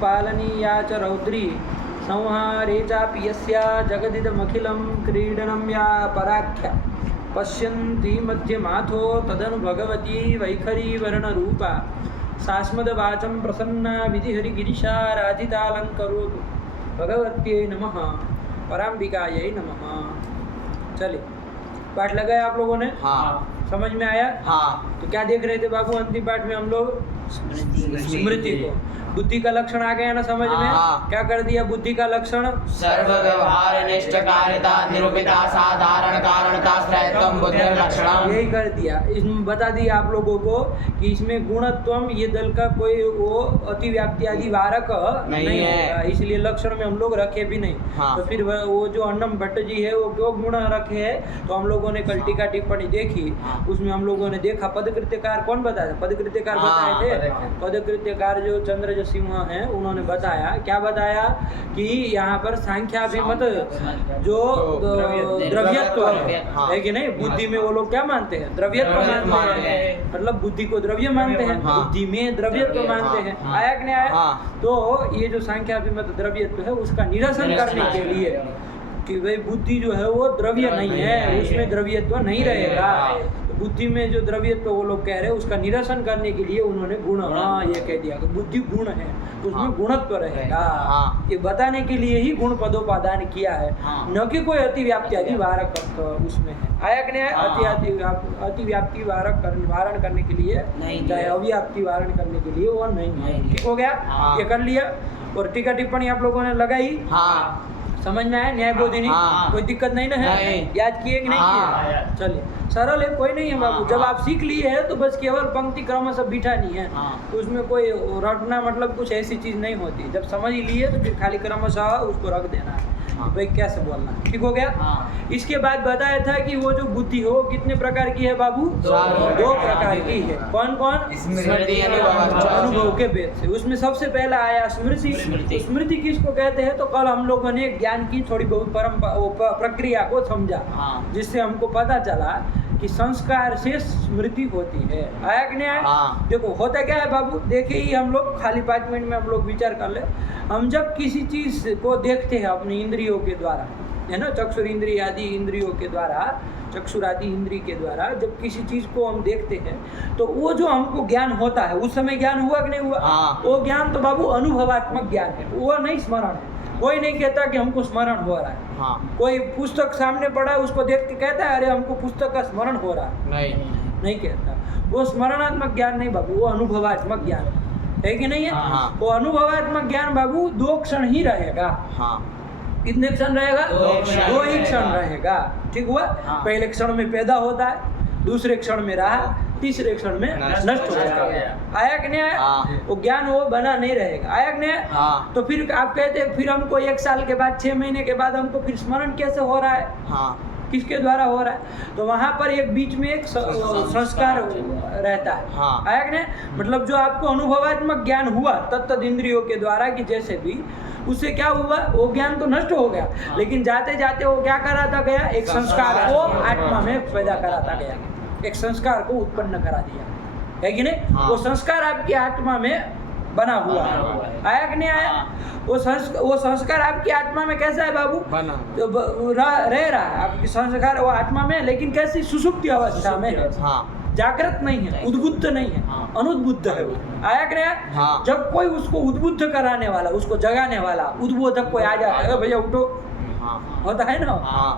पालनीया च रौद्री संहारे चापि यस्या जगदिदमखिलं क्रीडनं या पराख्या पश्यन्ति मध्यमाथो तदनु भगवती वैखरी वर्णरूपा सास्मदवाचं प्रसन्ना विधिहरिगिरिशा राजितालंकरोतु भगवत्यै नमः पराम्बिकायै नमः। चलिए पाठ लगाए आप लोगों ने? हाँ। समझ में आया? हाँ। तो क्या देख रहे थे बाबू अंतिम पाठ में हम लोग? स्मृति को। बुद्धि का लक्षण आ गया ना समझ में? हाँ। क्या कर दिया बुद्धि का लक्षण? सर्व व्यवहार निष्ठकारिता निरूपिता साधारण कारणता श्रेयत्वम बुद्धि लक्षणम। यही कर दिया। इसमें बता दिया आप लोगों को कि इसमें गुणत्वम ये दल का कोई वो अतिव्याप्ति आदि वारक नहीं है, इसलिए लक्षण में हम लोग रखे भी नहीं। हाँ। तो फिर वो जो अन्नम भट्ट जी है वो क्यों गुण रखे है? तो हम लोगों ने कल टीका टिप्पणी देखी, उसमें हम लोगों ने देखा पदकृत्यकार कौन बताया? पदकृत्यकार बताए थे। पदकृत्यकार जो चंद्र सिंह हैं उन्होंने बताया, क्या बताया कि यहाँ पर सांख्याभिमत जो द्रव्यत्व है कि नहीं, बुद्धि में वो लोग क्या मानते हैं? द्रव्यत्व मानते हैं, मतलब बुद्धि को द्रव्य मानते हैं, बुद्धि में द्रव्यत्व मानते हैं। आया कि नहीं आया? तो ये जो सांख्याभिमत द्रव्यत्व है उसका निरसन करने के लिए कि भाई बुद्धि जो है वो द्रव्य नहीं है, उसमें द्रव्यत्व नहीं रहेगा, बुद्धि में जो द्रव्यत्व वो लोग कह रहे हैं उसका निरसन करने के लिए उन्होंने गुण ये कह दिया कि बुद्धि गुण है, उसमें गुणत्व रहेगा। ये बताने के लिए ही गुण पदोपादान किया है, न कि कोई अतिव्याप्ति आदि वारक उसमें है। आया कि नहीं? अतिव्याप्ति वारण करने के लिए, चाहे अव्याप्ति वारण करने के लिए वो नहीं है। ठीक हो गया? ये कर लिया। और टीका टिप्पणी आप लोगों ने लगाई, समझ में आया? न्याय बोधिनी कोई दिक्कत नहीं ना है? याद किए कि नहीं किए? चलिए सरल है, कोई नहीं है बाबू। जब आप सीख लिए हैं तो बस केवल पंक्ति क्रम सब बिठानी है, तो उसमें कोई रटना मतलब कुछ ऐसी चीज नहीं होती। जब समझ लिए तो फिर खाली क्रमशः उसको रख देना है, भाई कैसे बोलना है। ठीक हो गया? इसके बाद बताया था कि वो जो बुद्धि हो कितने प्रकार की है बाबू? 2 प्रकार की है। कौन कौन? स्मृति अनुभव के भेद से। उसमें सबसे पहला आया स्मृति। स्मृति किसको कहते हैं? तो कल हम लोगों ने ज्ञान की थोड़ी बहुत प्रक्रिया को समझा, जिससे हमको पता चला कि संस्कार से स्मृति होती है। आया कि नहीं आया? देखो होता क्या है बाबू, देखे ही हम लोग खाली 5 मिनट में हम लोग विचार कर ले। हम जब किसी चीज को देखते हैं अपनी इंद्रियों के द्वारा, है ना, चक्षुर इंद्रिय आदि इंद्रियों के द्वारा, चक्षुरादि इंद्रिय के द्वारा जब किसी चीज को हम देखते हैं तो वो जो हमको ज्ञान होता है, उस समय ज्ञान हुआ कि नहीं हुआ? वो ज्ञान तो बाबू अनुभवात्मक ज्ञान है, वो नहीं स्मरण है। कोई नहीं कहता कि हमको स्मरण हो रहा है। कोई पुस्तक सामने पड़ा है उसको देख के कहता है अरे हमको पुस्तक का स्मरण हो रहा है? नहीं कहता। वो स्मरणात्मक ज्ञान नहीं बाबू, वो अनुभवात्मक ज्ञान है कि नहीं है? वो अनुभवात्मक ज्ञान बाबू 2 क्षण ही रहेगा। कितने क्षण रहेगा? 2 ही क्षण रहेगा। ठीक हुआ? पहले क्षण में पैदा होता है, दूसरे क्षण में रहा, तीसरे क्षण में नष्ट हो जाएगा। आया कि नहीं आया? वो ज्ञान वो बना नहीं रहेगा। आया कि नहीं? तो फिर आप कहते हैं फिर हमको 1 साल के बाद 6 महीने के बाद हमको फिर स्मरण कैसे हो रहा है? किसके द्वारा हो रहा है? तो वहाँ पर एक बीच में एक संस्कार रहता है। आया कि नहीं? मतलब जो आपको अनुभवात्मक ज्ञान हुआ तत्त इंद्रियों के द्वारा कि जैसे भी, उससे क्या हुआ? वो ज्ञान तो नष्ट हो गया, लेकिन जाते जाते वो क्या कराता गया? एक संस्कार को आत्मा में पैदा कराता गया, एक संस्कार को उत्पन्न करा दिया, है कि नहीं? वो संस्कार आपकी आत्मा में बना हुआ है। आया कि नहीं आया? वो संस्कार आपकी आत्मा में कैसा है बाबू? तो रह रहा है आपकी संस्कार वो आत्मा में, लेकिन कैसी? सुषुप्ति अवस्था में है, जागृत नहीं है, उद्बुद्ध नहीं है, अनुद्बुद्ध है वो। आया कि नहीं? जब कोई उसको उद्बुद्ध कराने वाला, उसको जगाने वाला उद्बोधक कोई आ जाता है, भैया उठो, होता है ना,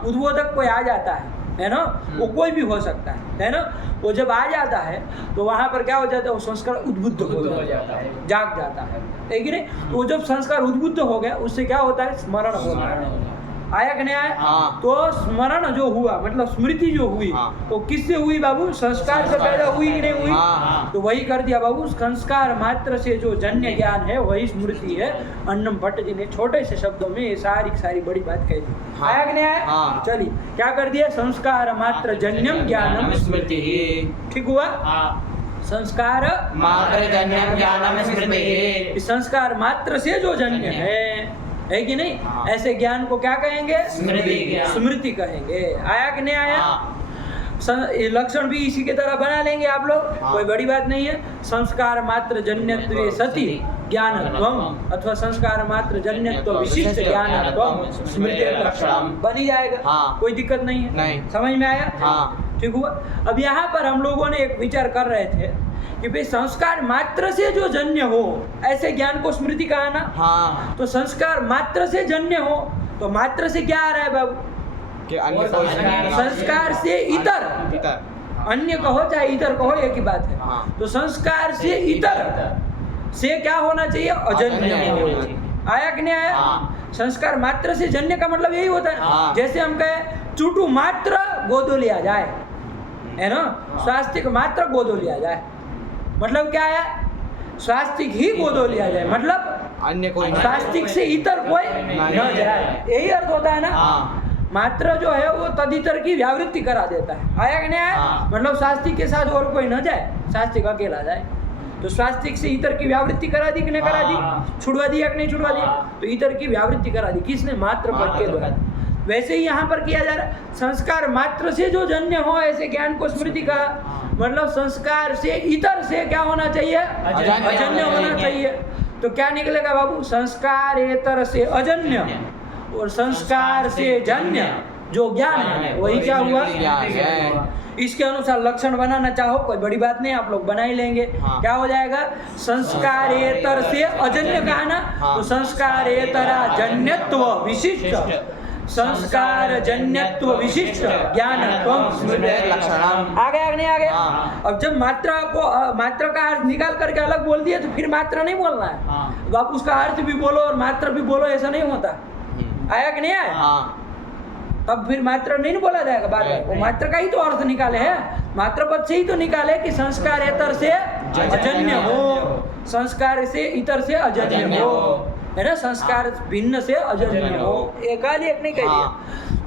उद्बोधक कोई आ जाता है ना, वो कोई भी हो सकता है ना। वो जब आ जाता है तो वहाँ पर क्या हो जाता है? वो संस्कार उद्बुद्ध हो जाता है, जाग जाता है कि नहीं? तो वो जब संस्कार उद्बुद्ध हो गया उससे क्या होता है? स्मरण होता है। आया कि नहीं आया? तो स्मरण जो हुआ मतलब स्मृति जो हुई, तो किससे हुई बाबू? संस्कार से पैदा हुई कि नहीं हुई? तो वही कर दिया बाबू, संस्कार मात्र से जो जन्य ज्ञान है वही स्मृति है। अन्नम भट्ट जी ने छोटे से शब्दों में ये सारी बड़ी बात कह दी। आया कि नहीं आया? चलिए क्या कर दिया? संस्कार मात्र जन्यम ज्ञानम स्मृति। ठीक हुआ? संस्कार मात्र जन्यम ज्ञानम स्मृति। संस्कार मात्र से जो जन्य है कि नहीं? ऐसे ज्ञान को क्या कहेंगे? स्मृति कहेंगे। आया कि नहीं आया? लक्षण भी इसी की तरह बना लेंगे आप लोग, कोई बड़ी बात नहीं है। संस्कार मात्र जन्यत्वे सति ज्ञानत्वम अथवा संस्कार मात्र जन्यत्व विशिष्ट ज्ञानत्वम स्मृति लक्षणम बन ही जाएगा। हाँ। कोई दिक्कत नहीं है। नहीं। समझ में आया? हाँ। ठीक हुआ। अब यहाँ पर हम लोगों ने एक विचार कर रहे थे कि भाई संस्कार मात्र से जो जन्य हो ऐसे ज्ञान को स्मृति कहा ना। हाँ। तो संस्कार मात्र से जन्य हो तो मात्र से क्या आ रहा है बाबू? कि अन्य कोई संस्कार से इतर, अन्य कहो चाहे इतर कहो एक ही बात है। हाँ। तो संस्कार से इतर से क्या होना चाहिए? अजन्य। आया कि नहीं आया? हाँ। संस्कार मात्र से जन्य का मतलब यही होता है। हाँ। जैसे हम कहे चुटू मात्र गोदो लिया जाए, है ना? स्वास्तिक मात्र गोदो लिया जाए, मतलब क्या है? स्वास्तिक ही गोदो लिया जाए, मतलब अन्य कोई स्वास्तिक से इतर कोई न जाए, यही अर्थ होता है ना। हाँ। मात्र जो है वो तदितर की व्यावृत्ति करा देता है। आया कि नहीं आया? हाँ। मतलब स्वास्तिक के साथ और कोई न जाए, स्वास्तिक अकेला जाए। तो स्वास्तिक से इतर की व्यावृत्ति करा दी कि नहीं करा दी? छुड़वा दी या कि नहीं छुड़वा दी? तो इतर की व्यावृत्ति करा दी किसने? मात्र पद के द्वारा। वैसे ही यहाँ पर किया जा रहा है, संस्कार मात्र से जो जन्य हो ऐसे ज्ञान को स्मृति कहा, मतलब संस्कार से इतर से क्या होना चाहिए? अजन्य होना चाहिए। तो क्या निकलेगा बाबू? संस्कारेतर से अजन्य और संस्कार से जन्य जो ज्ञान है वही क्या हुआ? इसके अनुसार लक्षण बनाना चाहो कोई बड़ी बात नहीं, आप लोग बना ही लेंगे। हाँ। क्या हो जाएगा? संस्कारेतर से अजन्य कहा ना। हाँ। तो संस्कारेतरा जन्यत्व विशिष्ट, संस्कार जन्यत्व विशिष्ट ज्ञानत्वम स्मृति लक्षणम। आ गया कि नहीं आ गया? हाँ। अब जब मात्रा को मात्रा का अर्थ निकाल करके अलग बोल दिया तो फिर मात्रा नहीं बोलना है। अब आप उसका अर्थ भी बोलो और मात्रा भी बोलो, ऐसा नहीं होता। आया कि नहीं आया? हाँ। तब फिर मात्रा नहीं बोला जाएगा बाद में। वो मात्रा का ही तो अर्थ निकाले है, मात्रा पद से ही तो निकाले कि संस्कारेतर से अजन्य हो, संस्कार से इतर से अजन्य हो, है ना? संस्कार भिन्न से अजन्य हो, एक नहीं कह दिया।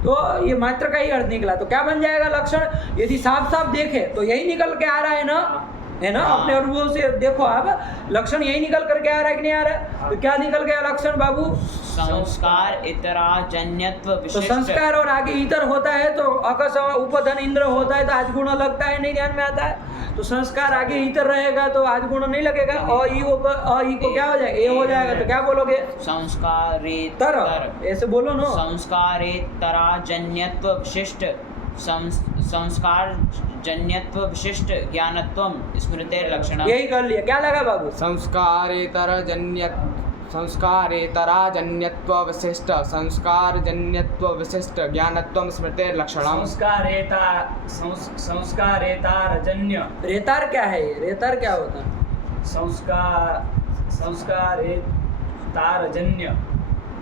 तो ये मात्रा का ही अर्थ निकला। तो क्या बन जाएगा लक्षण? यदि साफ साफ देखे तो यही निकल के आ रहा है ना, है ना? अपने अनुभव से देखो आप, लक्षण यही निकल करके आ रहा है कि नहीं आ रहा है? तो क्या निकल गया लक्षण बाबू? संस्कार इतरा जन्यत्व तो विशिष्ट। संस्कार और आगे इतर होता है तो अकस उपधन इंद्र होता है तो आज गुण लगता है, नहीं ध्यान में आता है। तो संस्कार आगे इतर रहेगा तो आज गुण नहीं लगेगा। अ ई को क्या हो जाएगा? ए हो जाएगा। तो क्या बोलोगे? संस्कारेतर, ऐसे बोलो ना। संस्कारेतरा जन्यत्व विशिष्ट, संस्कार जन्यत्व विशिष्ट ज्ञानत्वम स्मृति लक्षणम। यही कर लिया। क्या लगा बाबू? संस्कारेतरा जन्यत्व विशिष्ट, संस्कार जन्यत्व विशिष्ट ज्ञानत्वम स्मृति लक्षणम। संस्कारेतारजन्य। रेतार क्या है? ये रेतार क्या होता है? संस्कारेतारजन्य।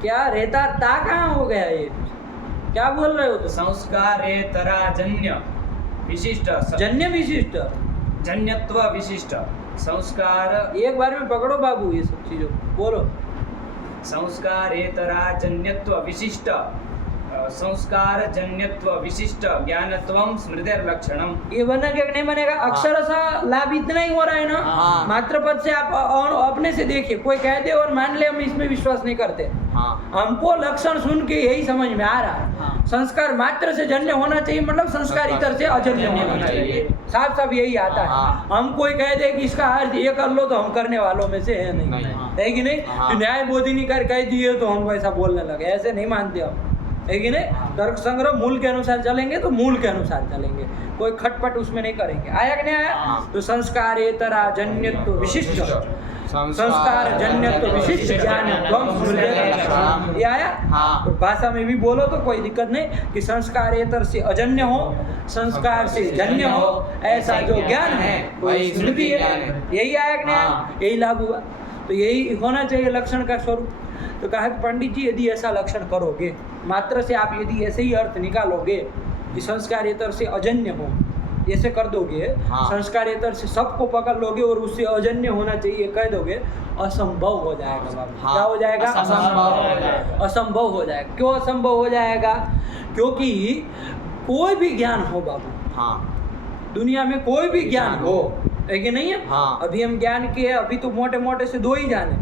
क्या रेतार ता कहाँ हो गया? ये क्या बोल रहे हो? तो संस्कारेतराजन्य विशिष्ट, जन्य विशिष्ट, जन्यत्व विशिष्ट संस्कार। एक बार में पकड़ो बाबू ये सब चीजों, बोलो। संस्कारेतराजन्यत्व विशिष्ट, संस्कार जन्यत्व विशिष्ट ज्ञानत्वम स्मृति लक्षणम। ये बनेगा कि नहीं बनेगा? अक्षरशः लाभ इतना ही हो रहा है ना। हाँ। मात्र पद से आप अपने से देखिए, कोई कह दे और मान ले, हम इसमें विश्वास नहीं करते। हाँ। हमको लक्षण सुन के यही समझ में आ रहा है। हाँ। संस्कार मात्र से जन्य होना चाहिए, मतलब संस्कार इतर से अजन्य होना चाहिए। साफ साफ यही आता है। हाँ। हम कोई कह दे कि इसका अर्थ ये कर लो तो हम करने वालों में से है नहीं, नहीं। है कि नहीं? हाँ। तो न्याय बोधिनी कर कह दिए तो हम वैसा बोलने लगे, ऐसे नहीं मानते हम, है कि नहीं? तर्क संग्रह मूल के अनुसार चलेंगे तो मूल के अनुसार चलेंगे, कोई खटपट उसमें नहीं करेंगे। आया कि नहीं आया? हाँ। तो संस्कारेतरा जन्यत्व विशिष्ट, संस्कार जन्यत्व विशिष्ट ज्ञानत्वम स्मृति लक्षणम। ये आया? हाँ। तो भाषा में भी बोलो तो कोई दिक्कत नहीं कि संस्कारेतर से अजन्य हो, संस्कार से जन्य हो, ऐसा जो ज्ञान है वही स्मृति है। यही आया कि नहीं आया? हाँ। यही लागू हुआ। तो यही होना चाहिए लक्षण का स्वरूप। तो कहा कि पंडित जी यदि ऐसा लक्षण करोगे, मात्र से आप यदि ऐसे ही अर्थ निकालोगे कि संस्कारेतर से अजन्य हो, ऐसे कर दोगे, हाँ। संस्कारेतर से सबको पकड़ लोगे और उससे अजन्य होना चाहिए कह दोगे, असंभव हो जाएगा बाबू। हाँ। क्या हो जाएगा? असंभव हो जाएगा। असंभव हो जाएगा। क्यों असंभव हो जाएगा? क्योंकि कोई भी ज्ञान हो बाबू, हाँ। दुनिया में कोई भी ज्ञान हो, है कि नहीं है? हाँ। अभी हम ज्ञान के अभी तो मोटे मोटे से दो ही जाने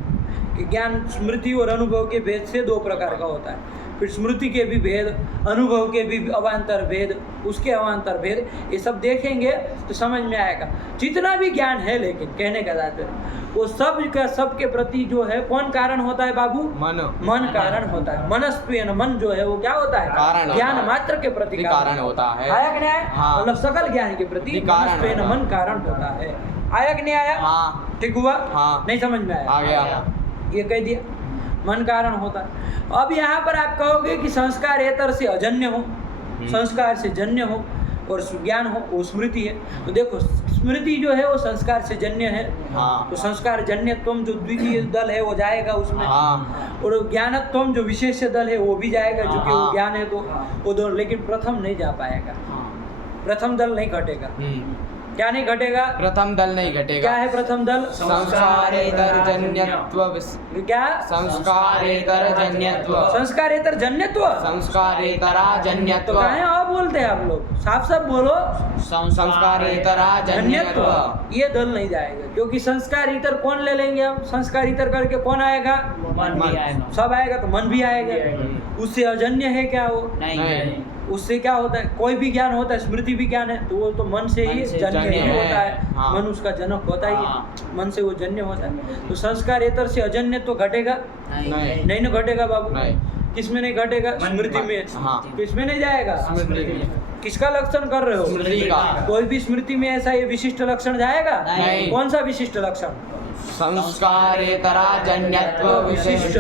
कि ज्ञान स्मृति और अनुभव के भेद से दो प्रकार का होता है। फिर स्मृति के भी भेद, अनुभव के भी अवान्तर भेद, उसके अवान्तर भेद, ये सब देखेंगे तो समझ में आएगा। जितना भी ज्ञान है, लेकिन कहने का तात्पर्य वो सब का सब के प्रति जो है कौन कारण होता है बाबू? मन कारण होता है। मनस्त्वेन, मन जो है वो क्या होता है? कारण ज्ञान होता है। मात्र के प्रति कारण होता है। आया कि नहीं आया? हाँ। मतलब सकल ज्ञान के प्रति कारण मनस्त्वेन, होता है। मन कारण होता है। आया कि नहीं आया? हाँ। ठीक हुआ? हाँ। नहीं समझ में आया? आ गया। ये कह दिया मन कारण होता है। अब यहाँ पर आप कहोगे कि संस्कारेतर से अजन्य हो, संस्कार से जन्य हो और ज्ञान हो, वो स्मृति है। तो देखो स्मृति जो है वो संस्कार से जन्य है। हाँ। तो संस्कार जन्यत्वम जो द्वितीय दल है वो जाएगा उसमें। हाँ। और ज्ञानत्वम जो विशेष दल है वो भी जाएगा, जो कि वो हाँ। ज्ञान है तो वो दोनों। लेकिन प्रथम नहीं जा पाएगा, प्रथम दल नहीं घटेगा। क्या नहीं घटेगा? प्रथम दल नहीं घटेगा। क्या है प्रथम दल? संस्कारेतर जन्यत्व क्या? संस्कारेतर जन्यत्व संस्कारेतर जन्यत्व। संस्कारेतरा तो जन्यत्व कहें और बोलते हैं आप लोग, साफ साफ बोलो। संस्कारेतरा जन्यत्व जन्यत्व ये दल नहीं जाएगा, क्योंकि संस्कार इतर कौन ले लेंगे हम? संस्कार इतर करके कौन आएगा? मन भी आएगा। सब आएगा तो मन भी आएगा। उससे अजन्य है क्या वो? नहीं। उससे क्या होता है? कोई भी ज्ञान होता है, स्मृति भी ज्ञान है, तो वो तो मन से ही मन से जन्य जन्य ही है। होता है। हाँ। मन उसका जनक होता ही है। हाँ। मन से वो जन्य होता है। तो संस्कार इतर से अजन्य तो घटेगा नहीं। नहीं ना घटेगा बाबू। नहीं। किसमें नहीं घटेगा? स्मृति में। हाँ। किसमें नहीं जाएगा? स्मृति में। किसका लक्षण कर रहे हो? स्मृति का। कोई भी स्मृति में ऐसा ये विशिष्ट लक्षण जाएगा? नहीं। कौन सा विशिष्ट लक्षण? संस्कारेतरा जन्यत्व विशिष्ट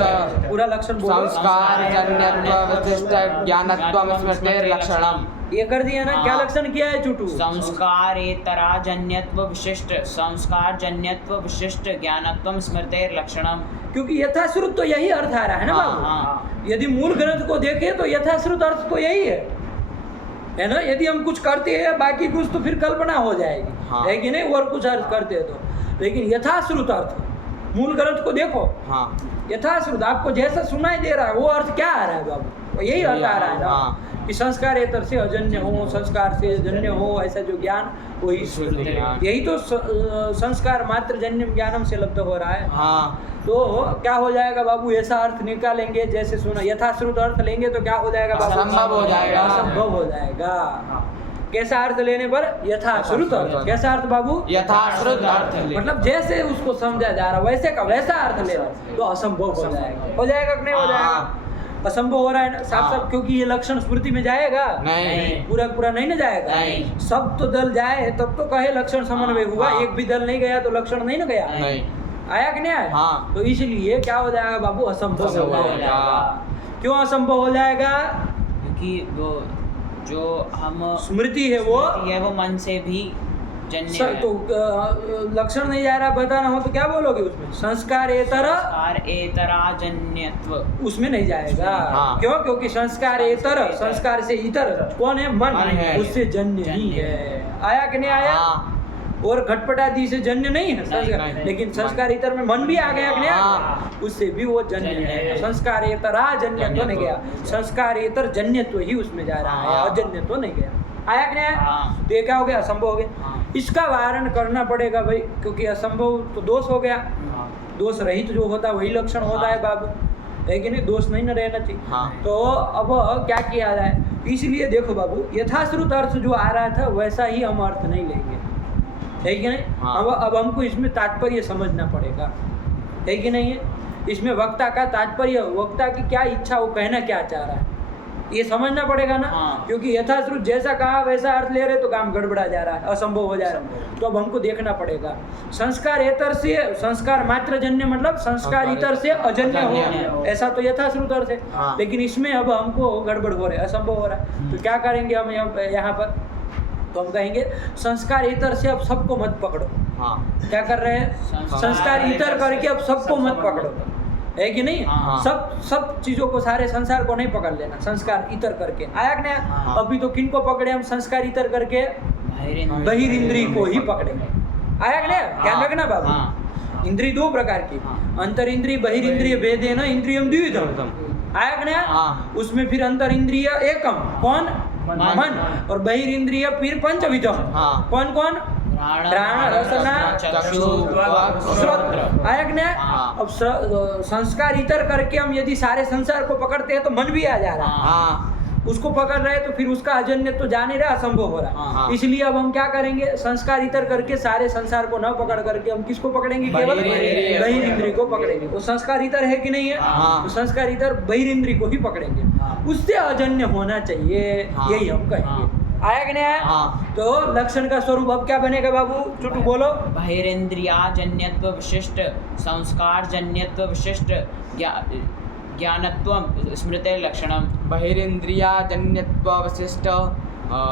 पूरा लक्षण बोलो। संस्कार जन्यत्व विशिष्ट ज्ञानत्वम स्मृतिर्लक्षणम। ये कर दिया ना? क्या लक्षण किया है चुटू? संस्कारेतरा जन्यत्व विशिष्ट, संस्कार जन्यत्व विशिष्ट ज्ञानत्वम स्मृतेर लक्षणम। क्योंकि यथाश्रुत तो यही अर्थ आ रहा है ना हाँ, बाबू। हाँ। यदि मूल ग्रंथ को देखें तो यथाश्रुत अर्थ तो यही है ना? यदि हम कुछ करते हैं बाकी कुछ तो फिर कल्पना हो जाएगी। हाँ। है कि नहीं? और कुछ अर्थ करते हैं तो, लेकिन यथाश्रुत अर्थ मूल ग्रंथ को देखो। हाँ। यथाश्रुत आपको जैसा सुनाई दे रहा है वो अर्थ क्या आ रहा है बाबू? यही अर्थ आ रहा है ना हाँ। कि संस्कार एतर से अजन्य हो, संस्कार से जन्य हो, ऐसा जो ज्ञान वही स्मृति है। हाँ। यही तो संस्कार मात्र जन्यम ज्ञानम से लब्ध हो रहा है। हाँ। तो क्या हो जाएगा बाबू? ऐसा अर्थ निकालेंगे जैसे सुना, यथाश्रुत अर्थ लेंगे तो क्या हो जाएगा बाबू? असंभव हो जाएगा। असंभव हो जाएगा। कैसा अर्थ लेने पर? यथाश्रुत अर्थ। कैसा अर्थ बाबू? यथाश्रुत अर्थ ले। मतलब जैसे उसको समझा जा रहा वैसे का वैसा अर्थ ले रहा तो असंभव हो जाएगा। हो जाएगा कि नहीं हो जाएगा? असंभव हो रहा है ना साफ साफ, क्योंकि ये लक्षण स्मृति में जाएगा नहीं। पूरा पूरा नहीं ना जाएगा। नहीं। सब तो दल जाए तब तो कहे लक्षण समन्वय हुआ। हाँ। एक भी दल नहीं गया तो लक्षण नहीं ना गया। नहीं। आया कि नहीं आया? हाँ। तो इसलिए क्या हो जाएगा बाबू? असंभव हो असंभव हो जाएगा। जाएगा। क्यों असंभव हो जाएगा? क्योंकि वो जो हम स्मृति है वो ये वो मन से भी जन्य सर, है। तो लक्षण नहीं जा रहा बताना हो तो क्या बोलोगे उसमें? संस्कार एतर संस्कारेतरा जन्यत्व उसमें नहीं जाएगा। हाँ। क्यों? क्योंकि संस्कार एतर, संस्कार से इतर कौन है? मन मन है। उससे जन्य ही जन्य है। आया कि नहीं आया? हाँ। और घटपटादि से जन्य नहीं है संस्कार, नहीं। लेकिन संस्कार इतर में मन भी आ गया कि नहीं आ गया? हाँ। उससे भी वो जन्य जन्य है। है। संस्कार एतरा जन्यत्व नहीं गया, संस्कार एतर जन्यत्व ही उसमें जा रहा है, हाँ। अजन्यत्व नहीं गया। आया कि नहीं आया? हाँ। तो ये क्या हो गया? असंभव हो गया। हाँ। इसका वारण करना पड़ेगा भाई, क्योंकि असंभव तो दोष हो गया। हाँ। दोष रहित जो होता है वही लक्षण होता है बाबू, है कि नहीं? दोष नहीं न रहना चाहिए। हाँ। तो अब क्या किया जाए? इसलिए देखो बाबू, यथाश्रुत अर्थ जो आ रहा था वैसा ही हम अर्थ नहीं लेंगे, है कि नहीं? हाँ। अब हमको इसमें तात्पर्य समझना पड़ेगा, है कि नहीं है? इसमें वक्ता का तात्पर्य, वक्ता की क्या इच्छा, वो कहना क्या चाह रहा है, ये समझना पड़ेगा ना। हाँ। क्योंकि यथाश्रुत जैसा कहा वैसा अर्थ ले रहे तो काम गड़बड़ा जा रहा है, असंभव हो जा रहा है। तो अब हमको देखना पड़ेगा। संस्कार एतर से, संस्कार मात्र जन्य मतलब संस्कार इतर से अजन्य हो, ऐसा तो यथाश्रुत अर्थ है। हाँ। लेकिन इसमें अब हमको गड़बड़ हो रहा है, असंभव हो रहा है। तो क्या करेंगे हम यहाँ पर? तो हम कहेंगे संस्कार इतर से अब सबको मत पकड़ो। हाँ। क्या कर रहे हैं? संस्कार इतर करके अब सबको मत पकड़ो, है कि नहीं? हाँ। सब चीजों को, सारे संसार को नहीं पकड़ लेना संस्कार इतर करके। आया कि नहीं? हाँ। अभी तो किन को पकड़े हम? संस्कार इतर करके बहिर्इंद्रिय को ही पकड़ेंगे। आया कि नहीं? ध्यान रखना बाबू। हाँ। इंद्रिय दो प्रकार की, हाँ। अंतर इंद्रिय बहिर्इंद्रिय भेदेन इंद्रियम द्विविधम। आया कि नहीं? हाँ। उसमें फिर अंतर इंद्रिय एकम, कौन? मन। और बहिर्इंद्रिय फिर पंचविधम। हाँ। कौन कौन? घ्राण, रसना, चक्षु श्रोत्र। आया कि नहीं? हाँ। अब संस्कार इतर करके हम यदि सारे संसार को पकड़ते हैं तो मन भी आ जा रहा है। हाँ। उसको पकड़ रहे तो फिर उसका अजन्य तो जा नहीं रहा, असंभव हो रहा। हाँ। इसलिए अब हम क्या करेंगे, संस्कार इतर करके सारे संसार को न पकड़ करके हम किसको पकड़ेंगे, केवल बहिरेंद्रिय। बहिरेंद्रिय को पकड़ेंगे। वो संस्कार इतर है कि नहीं है? हाँ। तो संस्कार इतर बहिरेंद्रिय को ही पकड़ेंगे, हाँ। उससे अजन्य होना चाहिए, हाँ। यही हम कहेंगे। आया कि नहीं आया? हाँ। तो लक्षण का स्वरूप अब क्या बनेगा बाबू, चुटू बोलो। बहिरेन्द्रियाजन्यत्व विशिष्ट संस्कार जन्यत्व विशिष्ट ज्ञानत्वं स्मृतेर लक्षणम। बहिरेन्द्रियाजन्यत्व विशिष्ट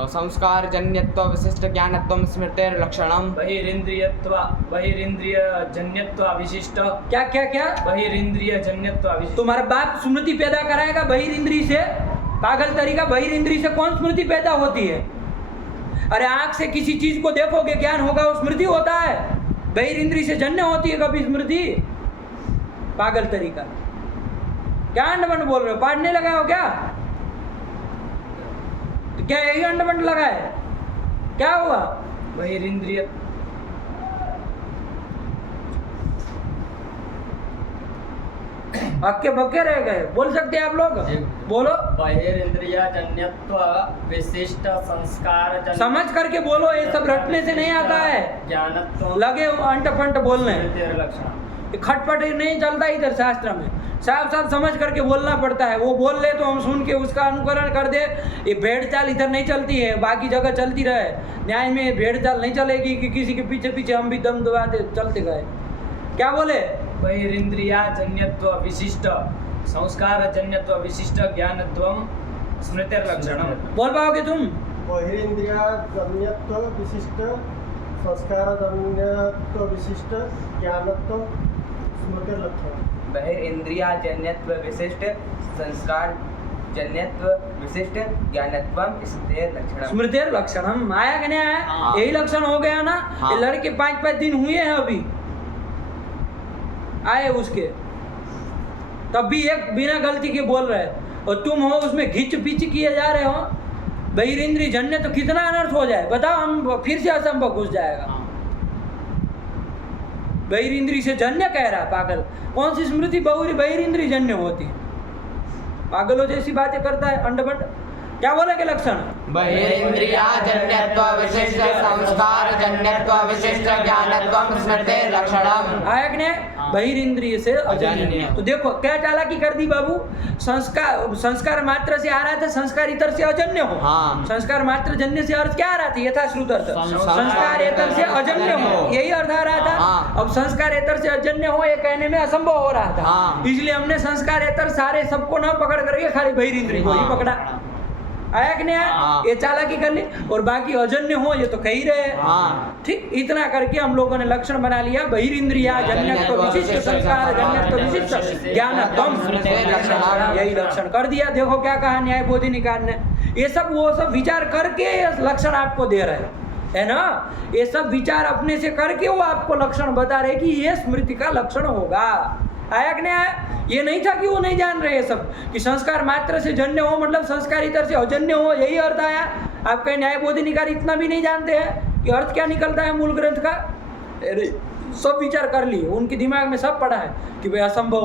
संस्कार जन्यत्व विशिष्ट ज्ञानत्वं स्मृतेर लक्षणम। बहिरिंद्रिय जन्यत्व विशिष्ट। क्या क्या क्या? बहिरिंद्रिय जन्यत्व विशिष्ट। तुम्हारा बाप स्मृति पैदा कराएगा बहिरिंद्रिय से? पागल तरीका, बहिरिंद्रिय से कौन स्मृति पैदा होती है? अरे आंख से किसी चीज को देखोगे ज्ञान होगा, वो स्मृति होता है। बहिरिंद्रिय से जन्य होती है कभी स्मृति? पागल तरीका, क्या अंडबंड बोल रहे हो? पाठ नहीं लगाए हो क्या? तो क्या यही अंडबंड लगा है? क्या हुआ? बहिरिंद्रिय हक्के बक्के रह गए, बोल सकते हैं आप लोग? बोलो, बहिरेन्द्रियजन्यत्व विशिष्ट संस्कार समझ करके बोलो, ये सब रटने से नहीं आता है। ज्ञानत्व लगे अंट फंट बोलने, लक्षण। खटपट नहीं चलता इधर शास्त्र में। साफ साफ समझ करके बोलना पड़ता है। वो बोल ले तो हम सुन के उसका अनुकरण कर दे। ये भेड़ चाल इधर नहीं चलती है, बाकी जगह चलती रहे। न्याय में भेड़ चाल नहीं चलेगी कि किसी के पीछे पीछे हम भी दम दबाते चलते गए। क्या बोले? बहिरिंद्रियाजन्यत्व विशिष्ट संस्कार जन्यत्व विशिष्ट ज्ञानत्वं स्मृतेर लक्षणम। बोल पाओगे तुम? बहिरिंद्रियजन्यत्व विशिष्ट संस्कारजन्यत्व विशिष्ट ज्ञानत्व स्मृति लक्षण। बहिरेन्द्रियाजन्यत्व विशिष्ट संस्कार जन्यत्व विशिष्ट ज्ञानत्वं स्मृतेर लक्षणम। स्मृतेर लक्षणम आया कि नहीं आया? हाँ। यही लक्षण हो गया ना। हाँ। ये लड़के 5-5 दिन हुए हैं अभी आए उसके, तब भी एक बिना गलती के बोल रहे और तुम हो उसमें घिच पिच किए जा रहे हो। बहिरिंद्रिय जन्य तो कितना अनर्थ हो जाए बताओ, हम फिर से असंभव घुस जाएगा। बहिरिंद्रिय से जन्य कह रहा पागल, कौन सी स्मृति बहिरिंद्रिय जन्य होती है? पागलों जैसी बातें करता है अंडबंड। क्या बोलेंगे लक्षण? बहिरेन्द्रियाजन्यत्व विशिष्ट संस्कार जन्यत्व विशिष्ट ज्ञानत्वं स्मृतेर लक्षणम। आया कि नहीं? बहिरिंद्रिय से अजन्य। तो देखो क्या चालाकी कर दी बाबू। संस्कार मात्र से आ रहा था, संस्कार इतर से अजन्य हो। हाँ। संस्कार मात्र जन्य से अर्थ क्या आ रहा था? यथाश्रुत अर्थ संस्कार एतर से अजन्य हो, यही अर्थ आ रहा था। हाँ। अब संस्कार एतर से अजन्य हो ये कहने में असंभव हो रहा था। हाँ। इसलिए हमने संस्कार एतर सारे सबको न पकड़ करके खाली बहिरिंद्रिय को ही पकड़ा। आया कि नहीं आया? हाँ। ये चालाकी कर ली। और बाकी अजन्य हो ये तो कह ही रहे हैं। हाँ। ठीक, इतना करके हम लोगों ने लक्षण बना लिया। बहिरिंद्रिया जन्यत्व विशिष्ट संस्कार जन्यत्व विशिष्ट ज्ञानत्वं स्मृतेर लक्षणम, यही लक्षण कर दिया। देखो क्या कहा न्याय बोधिनिकार ने। ये सब वो सब विचार करके ये लक्षण आपको दे रहे है ना। ये सब विचार अपने से करके वो आपको लक्षण बता रहे कि ये स्मृति का लक्षण होगा। आया कि नहीं आया? ये नहीं था कि वो नहीं जान रहे सब कि संस्कार मात्र से जन्य हो मतलब संस्कार इतर से अजन्य हो, यही अर्थ आया। आपका न्याय बोधिनिकार इतना भी नहीं जानते हैं कि अर्थ क्या निकलता है मूल ग्रंथ का। अरे सब विचार कर लिए, उनके दिमाग में सब पड़ा है कि भाई असंभव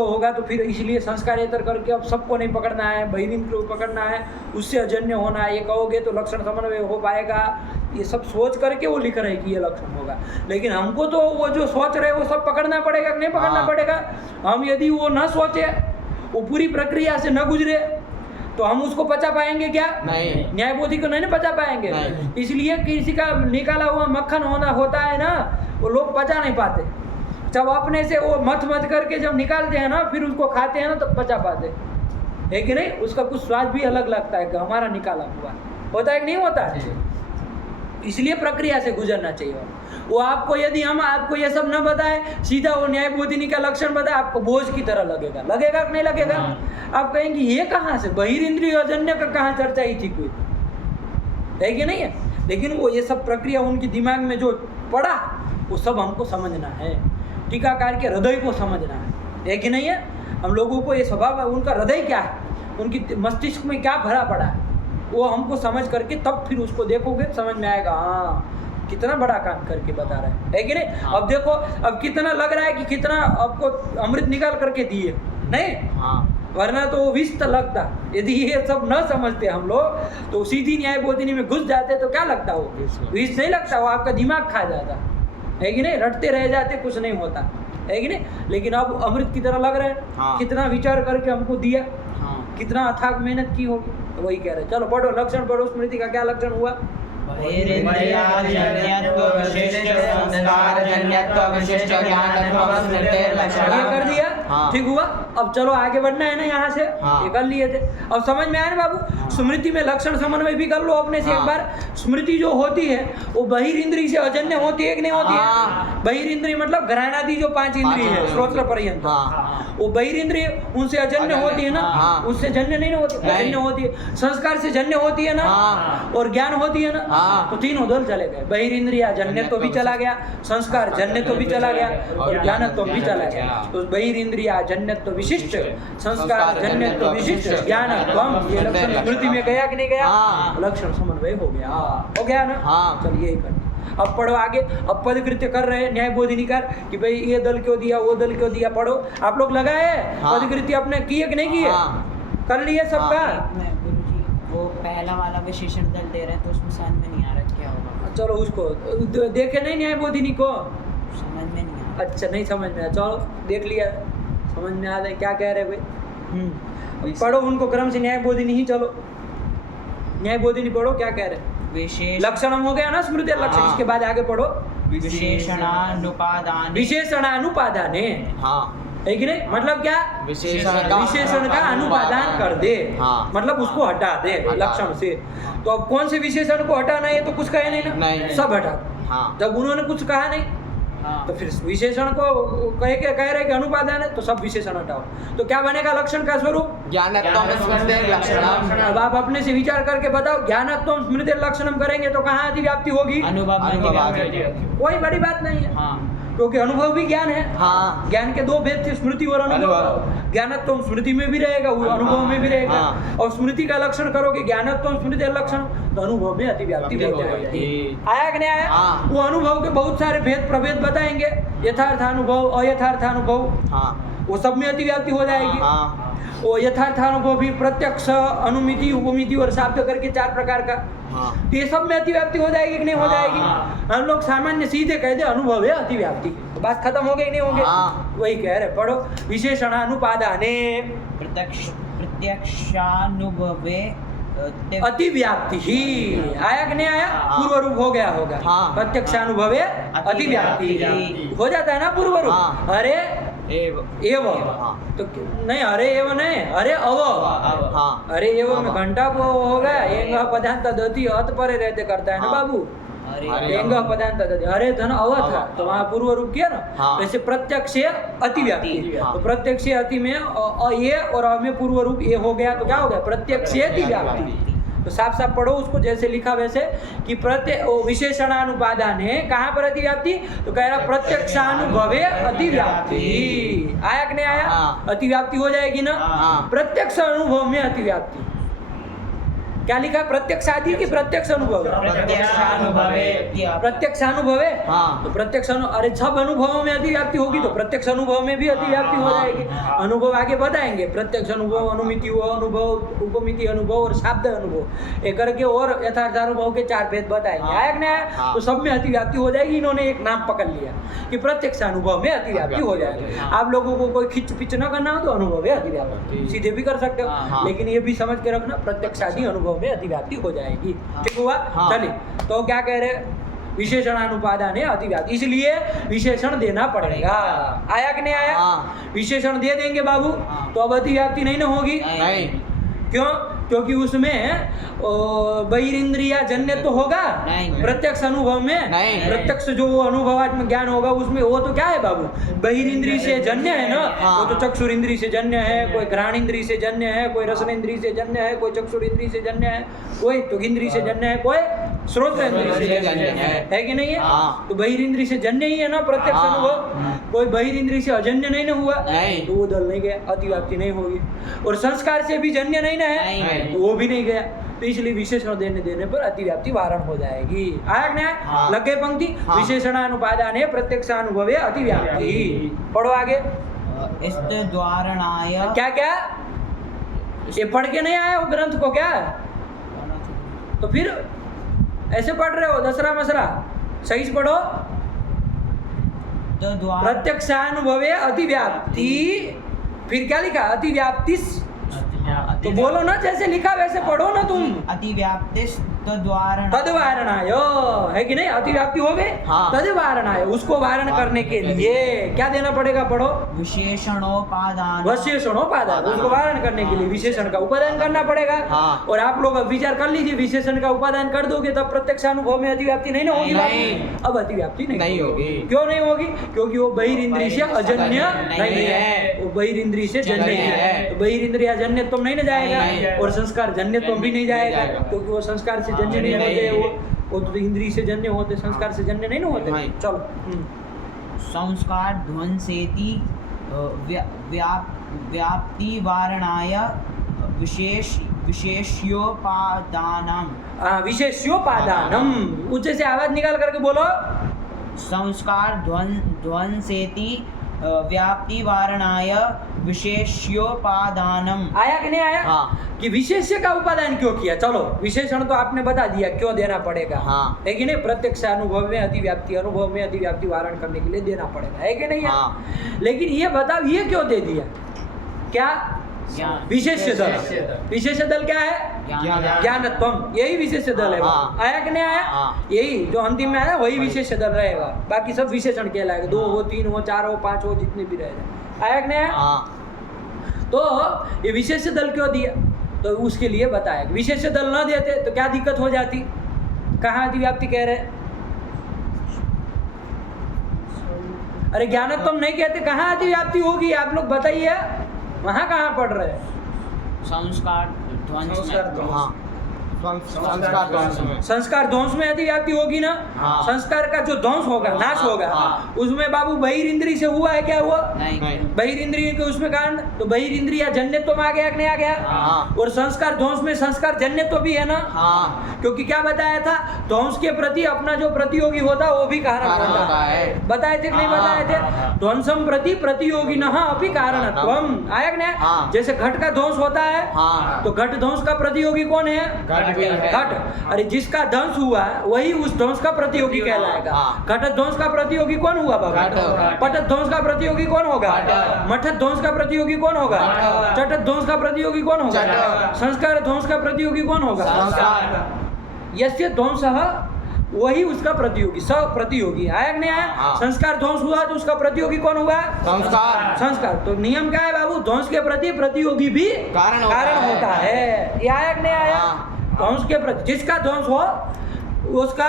होगा तो फिर इसलिए संस्कारेतर करके अब सबको नहीं पकड़ना है, बहिरिंद्रिय को पकड़ना है, उससे अजन्य होना है। ये कहोगे तो लक्षण समन्वय हो पाएगा। ये सब सोच करके वो लिख रहे हैं कि ये लक्षण होगा। लेकिन हमको तो वो जो सोच रहे हैं वो सब पकड़ना पड़ेगा कि नहीं पकड़ना हाँ। पड़ेगा? हम यदि वो न सोचे, वो पूरी प्रक्रिया से न गुजरे तो हम उसको पचा पाएंगे क्या? नहीं। न्यायबोधि को नहीं पचा पाएंगे। नहीं। इसलिए किसी का निकाला हुआ मक्खन होता है ना, वो लोग पचा नहीं पाते। जब अपने से वो मत करके जब निकालते हैं ना फिर उसको खाते हैं ना तो पचा पाते है कि नहीं। उसका कुछ स्वाद भी अलग लगता है कि हमारा निकाला हुआ होता है कि नहीं होता है। इसलिए प्रक्रिया से गुजरना चाहिए। वो आपको यदि हम आपको ये सब न बताएं, सीधा वो न्याय बोधिनी का लक्षण बताए, आपको बोझ की तरह लगेगा कि नहीं लगेगा? आप कहेंगे ये कहाँ से बहिरिंद्रिय अजन्य का कहाँ चर्चा ही थी कोई, है कि नहीं है? लेकिन वो ये सब प्रक्रिया उनके दिमाग में जो पड़ा वो सब हमको समझना है। टीकाकार के हृदय को समझना है कि नहीं है? हम लोगों को ये स्वभाव है, उनका हृदय क्या है, उनकी मस्तिष्क में क्या भरा पड़ा है, वो हमको समझ करके तब फिर उसको देखोगे समझ में आएगा। हाँ कितना बड़ा काम करके बता रहा है कि नहीं? हाँ। अब देखो अब कितना लग रहा है कि कितना आपको अमृत निकाल करके दिए नहीं। हाँ। वरना तो वो विष लगता। यदि ये सब न समझते हम लोग तो सीधी न्याय बोधिनी में घुस जाते तो क्या लगता वो विष नहीं लगता, वो आपका दिमाग खा जाता है कि नहीं, रटते रह जाते, कुछ नहीं होता है कि नहीं। लेकिन अब अमृत की तरह लग रहा है। हाँ। कितना विचार करके हमको दिया, हाँ। कितना अथाक मेहनत की होगी, तो वही कह रहे हैं। चलो पढ़ो, लक्षण पढ़ो स्मृति का। क्या लक्षण हुआ? बहिरिन्द्रियाजन्यत्व विशिष्ट संस्कारजन्यत्व विशिष्ट ज्ञानत्व स्मृतिर्लक्षणम्। ये कर दिया, हाँ। ठीक हुआ। अब चलो आगे बढ़ना है ना यहाँ से, हाँ। ये कर लिए थे। अब समझ में आया ना बाबू? स्मृति में लक्षण समन्वय भी कर लो अपने से एक हाँ। बार। स्मृति जो होती है वो बहिरिंद्रिय से अजन्य होती है कि नहीं होती हाँ। है? बहिरिंद्रिय मतलब घ्राणादि जो 5 इंद्रिय है, श्रोत्र पर्यंत, हाँ। वो बहिरिंद्रिय उनसे अजन्य होती है ना, हाँ। उससे जन्य नहीं होती, नहीं। अजन्य होती है। संस्कार से जन्य होती है ना, हाँ। और ज्ञान होती है ना, हाँ। तो तीनों दल चले गए। बहिरिंद्रिया जन्य तो भी चला गया, संस्कार जन्य तो भी चला गया, और ज्ञानत्व भी चला गया। तो बहिरिंद्रिया जन्यत्व विशिष्ट, संस्कार जन्यत्व विशिष्ट, ज्ञानत्वम, ये लक्षण स्मृति में गया कि नहीं गया? हाँ। लक्षण समन्वय हो गया, हो गया ना? हाँ। चलिए यही करते। अब पढ़ो आगे। अब पदकृत्य कर रहे हैं न्याय बोधिनिकार कि भाई ये दल क्यों दिया, वो दल क्यों दिया। पढ़ो आप लोग, लगाए हाँ। पदकृत्य अपने किए कि नहीं किए? हाँ। कर लिए सबका? नहीं गुरुजी, वो पहला वाला विशेषण दल दे रहे हैं तो उसमें समझ में नहीं आ रहा क्या होगा। चलो उसको देखे नहीं न्याय बोधिनी को? समझ में नहीं आ रहा। अच्छा नहीं समझ में आया, चलो देख लिया, समझ में आ रहा क्या कह रहे भाई। पढ़ो उनको क्रम से, न्याय बोधिनी ही चलो, न्याय बोधिनी पढ़ो क्या कह रहे। विशेष लक्षणम हो गया ना स्मृति लक्षण, हाँ। इसके बाद आगे पढ़ो। विशेषणानुपादान विशेषणानुपादाने, हाँ। है कि नहीं? मतलब क्या? विशेषण का अनुपादान कर दे, हाँ। मतलब उसको हटा दे हटा लक्षण दे। से। तो अब कौन से विशेषण को हटाना है, तो कुछ कहे नहीं ना, नहीं। सब हटा। हाँ। जब उन्होंने कुछ कहा नहीं हाँ। तो फिर विशेषण को कह रहे कि अनुपादान है, तो सब विशेषण हटाओ। तो क्या बनेगा लक्षण का स्वरूप? ज्ञानत्वम स्मृतिर्लक्षणम्। अब आप अपने से विचार करके बताओ, ज्ञानत्वम स्मृतिर्लक्षणम करेंगे तो कहाँ अतिव्याप्ति होगी? अनुभव कोई बड़ी बात नहीं है, हाँ। क्योंकि अनुभव भी ज्ञान है। हाँ। ज्ञान के दो भेद थे, स्मृति और अनुभव। अनुभव। ज्ञानत्व स्मृति में भी रहेगा, वो अनुभव में भी रहेगा। हाँ। और स्मृति का लक्षण करोगे ज्ञानत्व स्मृति लक्षण, तो अनुभव में अतिव्याप्ति हो जाएगी। आया कि नहीं आया? हाँ। वो अनुभव के बहुत सारे भेद प्रभेद बताएंगे, यथार्थानुभव, अयथार्थानुभव, हाँ। वो सब में अतिव्याप्ति हो जाएगी। हाँ। वो यथार्थानुभव भी प्रत्यक्ष, अनुमिति, उपमिति और शाब्द करके 4 प्रकार का, हाँ। तो ये सब में अतिव्याप्ति हो जाएगी कि नहीं हो हाँ, जाएगी? हम लोग सामान्य सीधे कहते अनुभव है अतिव्याप्ति, तो बात खत्म हो गई नहीं होंगे? हाँ। वही कह रहे, पढ़ो। विशेषणानुपादाने प्रत्यक्षानुभवे अतिव्याप्ति ही, आया कि नहीं आया? हाँ। पूर्व रूप हो गया होगा। हाँ। प्रत्यक्षानुभवे अतिव्याप्ति हो जाता है ना पूर्व रूप। हाँ। अरे एव, हाँ। तो नहीं, अरे एव नहीं, अरे अव। हाँ। अरे एव में घंटा वो होगा, एंग पदार्थ दति अत परे रहते करता है ना हाँ। बाबू। अरे एंग पदार्थ दति, अरे धन अव था, तो वहाँ पूर्व रूप किया ना। हाँ। वैसे प्रत्यक्ष अतिव्याप्ति, हाँ। तो प्रत्यक्ष अति में ये और अ में पूर्व रूप ये हो गया, तो क्या हो गया? प्रत्यक्ष अतिव्याप्ति। तो साफ साफ पढ़ो उसको, जैसे लिखा वैसे कि विशेषणानुपादान है, कहाँ पर अतिव्याप्ति? तो कह रहा प्रत्यक्षानुभवे अतिव्याप्ति। आया कि नहीं आया? हाँ। अतिव्याप्ति हो जाएगी ना। हाँ। प्रत्यक्ष अनुभव में अतिव्याप्ति। क्या लिखा? प्रत्यक्ष आदि की प्रत्यक्ष अनुभव? प्रत्यक्ष अनुभव है। हाँ। तो प्रत्यक्ष अरे सब अनुभवों में अतिव्याप्ति होगी, तो प्रत्यक्ष अनुभव में भी अतिव्याप्ति हो जाएगी। अनुभव आगे बताएंगे, प्रत्यक्ष अनुभव, अनुमिति अनुभव, उपमिति अनुभव और शाब्द अनुभव, एक करके और यथार्थ अनुभव के 4 भेद बताएंगे। आया कि नहीं आया? हाँ। तो सब में अतिव्याप्ति हो जाएगी। इन्होंने एक नाम पकड़ लिया कि प्रत्यक्ष अनुभव में अतिव्याप्ति हो जाएगी। आप लोगों को कोई खिंच पिच न करना हो तो अनुभव है अतिव्याप्ति, सीधे भी कर सकते हो, हाँ। लेकिन ये भी समझ के रखना प्रत्यक्ष आदि अनुभव में अतिव्याप्ति हो जाएगी। ठीक हुआ? हाँ। चलिए, तो क्या कह रहे? विशेषणानुपादान है अतिव्याप्ति, इसलिए विशेषण देना पड़ेगा। आया कि नहीं आया? हाँ। विशेषण दे देंगे बाबू, तो अब अतिव्याप्ति नहीं ना होगी। नहीं। क्यों? क्योंकि उसमें बहिरिंद्रिया जन्य तो होगा, नहीं। प्रत्यक्ष अनुभव में नहीं। प्रत्यक्ष जो अनुभवात्मक ज्ञान होगा उसमें वो तो क्या है बाबू? बहिरिंद्रिय से जन्य है ना। हाँ। वो तो चक्षुरिंद्रिय से जन्य है, कोई घ्राण इंद्रिय से जन्य है, कोई रसनेन्द्रिय से जन्य है, कोई चक्षुरिंद्रिय से जन्य है, कोई त्वगिंद्रिय से जन्य है, कोई श्रोतेंद्रिय से जन्य है कि नहीं है? हाँ। तो बहिरिंद्रिय से जन्य ही है ना प्रत्यक्ष हाँ। अनुभव। कोई बहिरिंद्रिय से अजन्य नहीं ना हुआ, नहीं। तो वो दल नहीं गया, अतिव्याप्ति नहीं होगी। और संस्कार से भी जन्य नहीं ना है, नहीं। तो वो भी नहीं गया। तो इसलिए विशेषण देने पर अतिव्याप्ति वारण हो जाएगी। आया कि नहीं? हाँ। लग गई पंक्ति? हाँ। विशेषणानुपादान है प्रत्यक्षानुभवे अतिव्याप्ति। पढ़ो आगे। इस्तद्वारणाय क्या क्या? ये पढ़ के नहीं आए हो ग्रंथ को क्या? तो फिर ऐसे पढ़ रहे हो दसरा मसरा, सही से पढ़ो। तो द्वार प्रत्यक्षानुभवे अतिव्याप्ति, फिर क्या लिखा? अतिव्याप्तिस। तो बोलो ना, जैसे लिखा वैसे पढ़ो ना तुम। अतिव्याप्तिस तद्वारण तद्वारणाय, है कि नहीं? अतिव्याप्ति हो गए, हाँ। तद्वारणाय, उसको वारण करने के लिए क्या देना पड़ेगा? पढ़ो। विशेषणोपादान विशेषणोपादान, उसको वारण करने के लिए विशेषण का उपादान करना पड़ेगा। हाँ। और आप लोग अब विचार कर लीजिए, विशेषण का उपादान कर दोगे तब प्रत्यक्षानुभव में अतिव्याप्ति नहीं ना होगी? नहीं। अब अतिव्याप्ति नहीं होगी। क्यों नहीं होगी? क्योंकि वो बहिर्इंद्रिय से अजन्य नहीं है, वो बहिर्इंद्रिय से जन्य जन्य है। है। तो बहिर्इंद्रिय जन्य तुम नहीं ना जाएगा, नहीं। और संस्कार जन्य तुम भी नहीं जाएगा, जाएगा। क्योंकि वो संस्कार से जन्य नहीं नहीं। होते, वो तो इंद्रिय से जन्य होते, संस्कार से जन्य नहीं ना होते। नहीं। चलो। संस्कार ध्वंसेति व्याप्ति वारणाय विशेष्योपादानम। विशेष्योपादानम, ऊंचे से आवाज निकाल करके बोलो। संस्कार ध्वंसेति व्याप्ति वारणाय विशेष्योपादानम। आया कि नहीं आया? हाँ। कि विशेष्य का उपादान क्यों किया? चलो, विशेषण तो आपने बता दिया क्यों देना पड़ेगा, हाँ। है कि नहीं? प्रत्यक्ष अनुभव में अतिव्याप्ति, अनुभव में अतिव्याप्ति वारण करने के लिए देना पड़ेगा, है कि नहीं है? हाँ। लेकिन ये बताओ, ये क्यों दे दिया? क्या? विशेष्य दल। विशेष्य दल क्या है? ज्ञानत्वम, यही विशेष्य दल है। हाँ। आया कि नहीं आया? हाँ। यही जो अंतिम में आया वही विशेष्य दल रहेगा, बाकी सब विशेषण कहलाएगा। 2 हो, 3 हो, 4 हो, 5 हो, जितने भी रहेगा। आया कि नहीं आया? हाँ। तो ये विशेष दल क्यों दिया? तो उसके लिए बताया। विशेष दल न देते तो क्या दिक्कत हो जाती? कहाँ अतिव्याप्ति कह रहे? अरे ज्ञानत्वम नहीं कहते, कहाँ अतिव्याप्ति होगी? आप लोग बताइए, वहाँ कहाँ पढ़ रहे हैं? संस्कार ध्वंस में। हाँ। संस्कार ध्वंस में। संस्कार ध्वंस में अतिव्याप्ति होगी ना? हाँ। संस्कार का जो ध्वंस होगा, नाश होगा, हाँ। उसमें बाबू बहिर्इंद्रिय से हुआ है, क्या हुआ? नहीं बहिर्इंद्रिय के उसमें कारण, तो बहिर्इंद्रिय जन्यत्व में आ गया कि नहीं आ गया? हाँ। और संस्कार ध्वंस में संस्कार जन्यत्व भी है ना? हाँ। क्योंकि क्या बताया था? ध्वंस के प्रति अपना जो प्रतियोगी होता है वो भी कारण कारण होता होता है। है। बताए थे कि नहीं बताए थे? ध्वंसम प्रति प्रतियोगिनः अपि कारणत्वम। आया कि नहीं? हाँ। जैसे घट का ध्वंस होता है, हाँ। तो घट ध्वंस का प्रतियोगी कौन है? घट भी है। घट। अरे जिसका ध्वंस हुआ है वही उस ध्वंस का प्रतियोगी कहलाएगा। हाँ। घट ध्वंस का प्रतियोगी कौन हुआ बाबा? घट। पट ध्वंस का प्रतियोगी कौन होगा? घट। मठ ध्वंस का प्रतियोगी कौन होगा? घट। चट ध्वंस का प्रतियोगी कौन होगा? चट। संस्कार ध्वंस का प्रतियोगी कौन होगा? संस्कार। यस्य ध्वंसः, वही उसका प्रतियोगी, सब प्रतियोगी। आया कि नहीं आया? हाँ। संस्कार ध्वंस हुआ तो उसका प्रतियोगी कौन हुआ? संस्कार। संस्कार। तो नियम क्या है बाबू? ध्वंस के प्रति प्रतियोगी भी कारण होता है। ये आया कि नहीं आया? हाँ। ध्वंस के प्रति जिसका ध्वंस हो उसका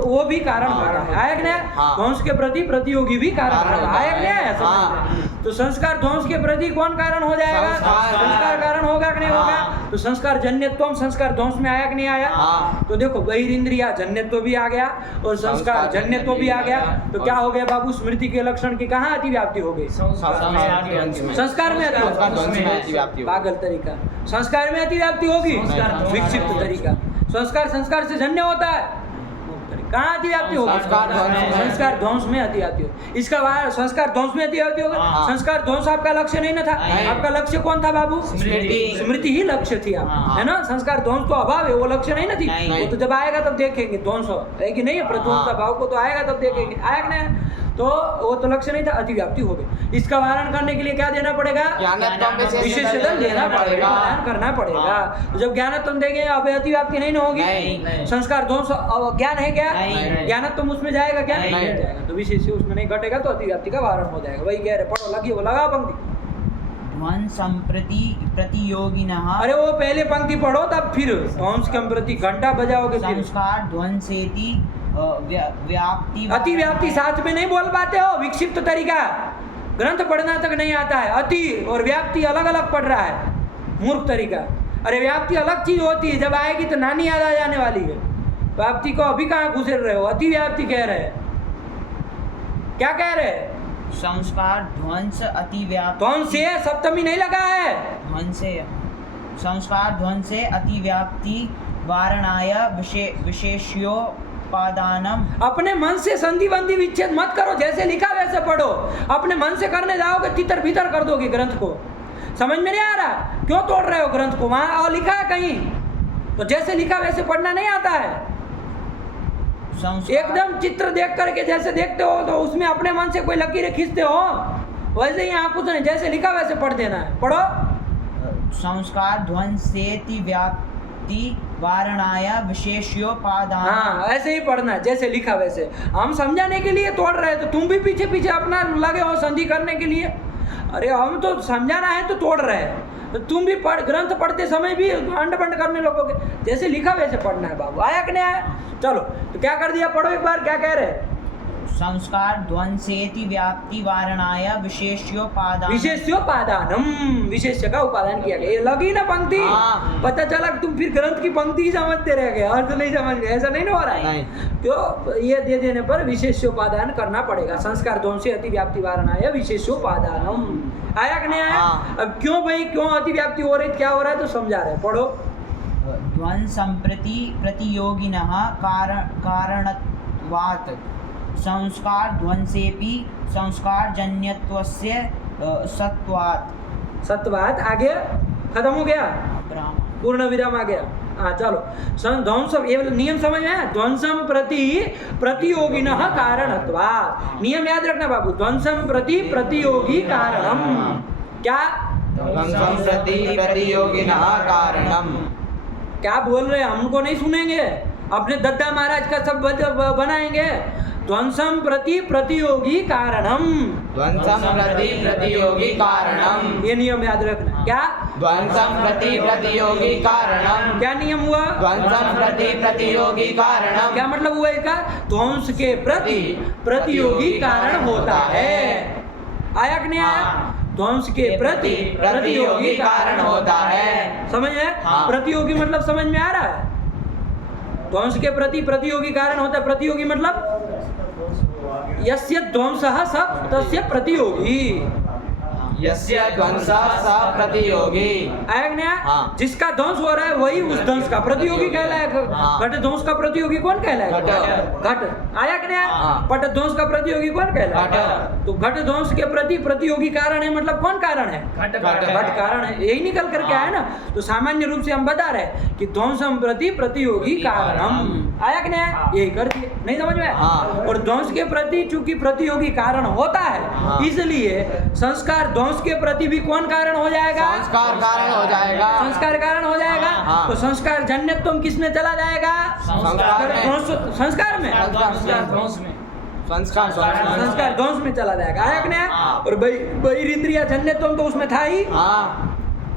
वो भी कारण होता है। आया कि नहीं? हाँ। ध्वंस के प्रति प्रतियोगी भी कारण कारण होता है। होता आया कि नहीं आया? है। हाँ। समझ में? तो संस्कार ध्वंस के प्रति कौन कारण हो जाएगा? संस्कार। संस्कार कारण होगा कि नहीं हाँ। होगा? तो संस्कार जन्यत्वम संस्कार ध्वंस में आया कि नहीं आया? हाँ। तो देखो, बहिर्इंद्रिय जन्यत्व भी आ गया और संस्कार जन्यत्व भी आ गया। तो क्या हो गया बाबू? स्मृति के लक्षण की कहाँ अतिव्याप्ति हो गई? संस्कार ध्वंस में। संस्कार में संस्कार ध्वंस में अतिव्याप्ति। अतिव्याप्ति होगी। पागल तरीका। संस्कार में अतिव्याप्ति होगी, विक्षिप्त तरीका। संस्कार से जन्य होता है, कहाँ अतिव्याप्ति होगी? संस्कार ध्वंस में। संस्कार ध्वंस में अतिव्याप्ति होगी। इसका संस्कार ध्वंस में अतिव्याप्ति होगा। हाँ। संस्कार ध्वंस आपका लक्ष्य नहीं ना था? नहीं। आपका लक्ष्य कौन था बाबू? स्मृति ही लक्ष्य थी आप, हाँ। है ना? संस्कार ध्वंस तो अभाव है, वो लक्ष्य नहीं ना थी। नहीं। वो तो जब आएगा तब देखेंगे ध्वंस है कि नहीं है, प्रध्वंस हाँ। भाव को तो आएगा तब देखेंगे। आया कि नहीं? तो वो तो लक्ष्य नहीं था, अतिव्याप्ति हो गई। इसका वारण करने के लिए क्या देना पड़ेगा? ज्ञानत्वम विशेष दल देना पड़ेगा, वारण करना पड़ेगा। तो जब ज्ञानत्वम देंगे अब अतिव्याप्ति नहीं ना होगी। नहीं। संस्कार ध्वंस ज्ञान है क्या? नहीं। ज्ञानत्वम उसमें जाएगा क्या? नहीं। जाएगा। तो विशेष उसमें नहीं घटेगा तो अतिव्याप्ति का वारण हो जाएगा। वही कह रहे, पढ़ो, लगी वो लगा पंक्ति। ध्वंसं प्रतियोगिनः। अरे वो पहले पंक्ति पढ़ो तब फिर ध्वंस के प्रति घंटा बजाओगे फिर। संस्कार ध्वंसेति व्याप्ति अतिव्याप्ति साथ में नहीं बोल पाते हो, विक्षिप्त तरीका। ग्रंथ पढ़ना तक नहीं आता है। अति और व्याप्ति अलग अलग पढ़ रहा है, मूर्ख तरीका। अरे व्याप्ति अलग चीज होती है, जब आएगी तो नानी याद आ जाने वाली है। व्याप्ति को अभी कहाँ घुसेड़ रहे हो? अतिव्याप्ति कह रहे हैं। क्या कह रहे हैं? संस्कार ध्वंस अतिव्याप्ति। ध्वंस से सप्तमी नहीं लगा है। ध्वंसे संस्कार ध्वंसे अतिव्याप्ति वारणाय विशेष्योपादानम। अपने मन से संधि बंधी विच्छेद मत करो, जैसे लिखा वैसे पढ़ो। अपने मन से करने जाओगे तितर भीतर कर दोगे ग्रंथ को। समझ में नहीं आ रहा? क्यों तोड़ रहे हो ग्रंथ को? वहां और लिखा है कहीं? तो जैसे लिखा वैसे पढ़ना नहीं आता है। एकदम चित्र देख करके जैसे देखते हो तो उसमें अपने मन से कोई लकीरें खींचते हो, वैसे ही यहाँ कुछ नहीं, जैसे लिखा वैसे पढ़ देना है। पढ़ो। संस्कार ध्वंसेति व्याप्ति वारणाय विशेष्योपादान। हाँ, ऐसे ही पढ़ना है, जैसे लिखा वैसे। हम समझाने के लिए तोड़ रहे हैं तो तुम भी पीछे पीछे अपना लगे हो संधि करने के लिए। अरे हम तो समझाना है तो तोड़ रहे हैं, तो तुम भी ग्रंथ पढ़ते समय भी अंड बंड करने लगोगे। जैसे लिखा वैसे पढ़ना है बाबू। आया कि नहीं आया? चलो, तो क्या कर दिया? पढ़ो एक बार, क्या कह रहे हैं? संस्कार ध्वंसेति व्याप्ति वारणाय विशेष्योपादान। विशेष्योपादानम, विशेष्य का उपादान किया गया। ये लगी ना पंक्ति? पता चला कि तुम फिर ग्रंथ की पंक्ति ही समझते रह गए, अर्थ नहीं समझ गए। ऐसा नहीं हो रहा है। तो ये दे देने पर विशेष्योपादान करना पड़ेगा। संस्कार ध्वंसे अति व्याप्ति वारणाय विशेष्योपादानम। आया कि नहीं आया? अब क्यों भाई, क्यों अति व्याप्ति हो रही, क्या हो रहा है तो समझा रहे हैं। पढ़ो। ध्वंसंप्रति प्रतियोगिनः कारणत्वात् संस्कार ध्वंसेपि संस्कारजन्यत्वस्य सत्वात्। सत्वात् आगे खत्म हो गया, पूर्ण विराम आ गया। हाँ चलो, ध्वंस, ये नियम समझ में आया? ध्वंसम प्रति प्रतियोगिनः कारणत्वात्। नियम याद रखना बाबू, ध्वंसम प्रति प्रतियोगी कारणम। क्या? ध्वंसं प्रति प्रतियोगिनः कारणम। क्या बोल रहे हैं? हमको नहीं सुनेंगे, अपने दद्दा महाराज का सब बनाएंगे। ध्वंसम प्रति प्रतियोगी कारणम। ध्वंसं प्रति प्रतियोगी कारणम। ये नियम याद रखना। क्या? ध्वंसं प्रति प्रतियोगी कारणम। क्या नियम हुआ? ध्वंसं प्रति प्रतियोगी कारणम। क्या मतलब हुआ इसका? ध्वंस के प्रति प्रतियोगी कारण होता है। आया कि नहीं आया? ध्वंस के प्रति प्रतियोगी कारण होता है। समझ में? हाँ। प्रतियोगी मतलब समझ में आ रहा है? ध्वंस के प्रति प्रतियोगी कारण होता है। प्रतियोगी मतलब यस्य ध्वंसः स तस्य प्रतियोगी। यस्य ध्वंसः स प्रतियोगी। आया कि नहीं आया? हाँ। जिसका ध्वंस हो रहा है वही उस ध्वंस का प्रतियोगी कहलाएगा। हाँ। घट ध्वंस का प्रतियोगी कौन कहलाएगा? घट। आया कि नहीं आया? हाँ। पट ध्वंस का प्रतियोगी कौन कहलाएगा? घट। तो घट ध्वंस के प्रति प्रतियोगी कारण है, मतलब कौन कारण है? घट घट कारण है। यही निकल करके आया ना। तो सामान्य रूप से हम बता रहे हैं कि ध्वंसम प्रति प्रतियोगी कारणम। आया कि नहीं आया? यही कर दिए। नहीं समझ में? हाँ। और ध्वंस के प्रति चूंकि प्रतियोगी कारण होता है, हाँ। इसलिए संस्कार ध्वंस के प्रति भी कौन कारण हो जाएगा? संस्कार कारण हो जाएगा। संस्कार कारण हो जाएगा। हाँ। तो संस्कार जन्यत्व किस में चला जाएगा? संस्कार में। संस्कार में। ध्वंस में। संस्कार संस्कार ध्वंस में चला जाएगा। आया कि नहीं? हाँ। और बहिरिंद्रिय जन्यत्व तो उसमें था ही, हाँ।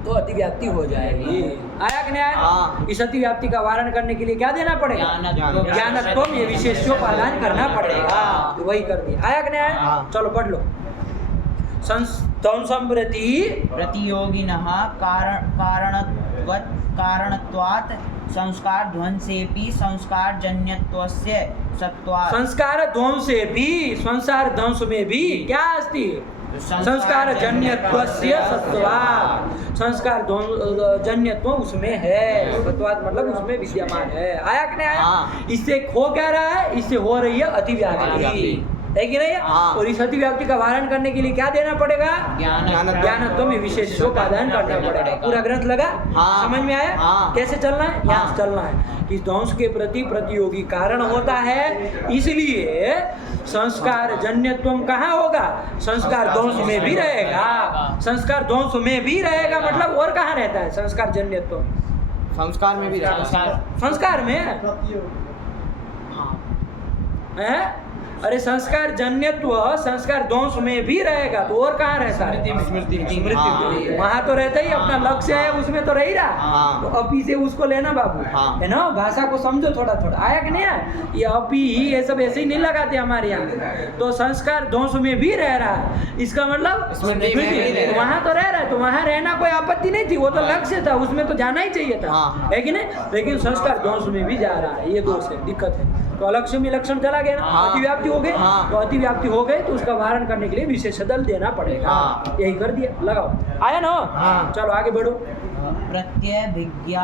तो अतिव्याप्ति हो जाएगी। आया कि नहीं आया? हाँ। इस अतिव्याप्ति का वारण करने के लिए क्या देना पड़ेगा? ज्ञानत्व, ये विशेष्योपादान करना पड़ेगा। तो वही कर दिया। आया कि नहीं आया? हाँ। चलो पढ़ लो। ध्वंसं प्रति प्रतियोगिनः कारणत्वात् संस्कार ध्वंसेपि संस्कारजन्यत्वस्य सत्वात्। संस्कार ध्वंसे भी, संसार ध्वंस में भी क्या अस्ति? संस्कार जन्यत्वस्य सत्वात्। संस्कार जन्यत्व उसमें है, सत्वात् मतलब उसमें विद्यमान है। आया कि नहीं आया? हाँ। इससे हो क्या रहा है? इससे हो रही है अतिव्याप्ति, है कि नहीं? हाँ। और इस अतिव्याप्ति का वारण करने के लिए क्या देना पड़ेगा? ज्ञानत्व में विशेष्योपादान करना पड़ेगा। पूरा ग्रंथ लगा? हाँ। समझ में आया? हाँ। कैसे चलना है? यहाँ हाँ। से चलना है कि ध्वंस के प्रति प्रतियोगी कारण होता है, इसलिए संस्कार जन्यत्व कहाँ होगा? संस्कार ध्वंस में भी रहेगा। संस्कार ध्वंस में भी रहेगा मतलब और कहाँ रहता है संस्कार जन्यत्व? संस्कार में भी रहता है। संस्कार में है। अरे संस्कार जन्यत्व संस्कार ध्वंस में भी रहेगा, तो और कहाँ रहता है? स्मृति में। स्मृति हाँ। में। वहाँ तो रहता ही, अपना लक्ष्य है उसमें तो रह रहा। हाँ। तो अपी से उसको लेना बाबू, हाँ। है ना? भाषा को समझो थोड़ा थोड़ा। आया कि नहीं आया? ये अपी ये सब ऐसे ही नहीं लगाते हमारे यहाँ। तो संस्कार ध्वंस में भी रह रहा है, इसका मतलब स्मृति में भी रह रहा है। वहाँ तो रह रहा है, तो वहाँ रहना कोई आपत्ति नहीं थी, वो तो लक्ष्य था, उसमें तो जाना ही चाहिए था, हाँ। है कि नहीं? लेकिन संस्कार ध्वंस में भी जा रहा है, ये दोष है, दिक्कत है। तो अलक्ष्य में लक्षण चला गया ना, हाँ। अतिव्याप्ति हो गई। हाँ। तो अतिव्याप्ति हो गई तो उसका वारण करने के लिए विशेष दल देना पड़ेगा। हाँ। यही कर दिया, लगाओ। आया ना? हाँ। चलो आगे बढ़ो। प्रत्यभिज्ञा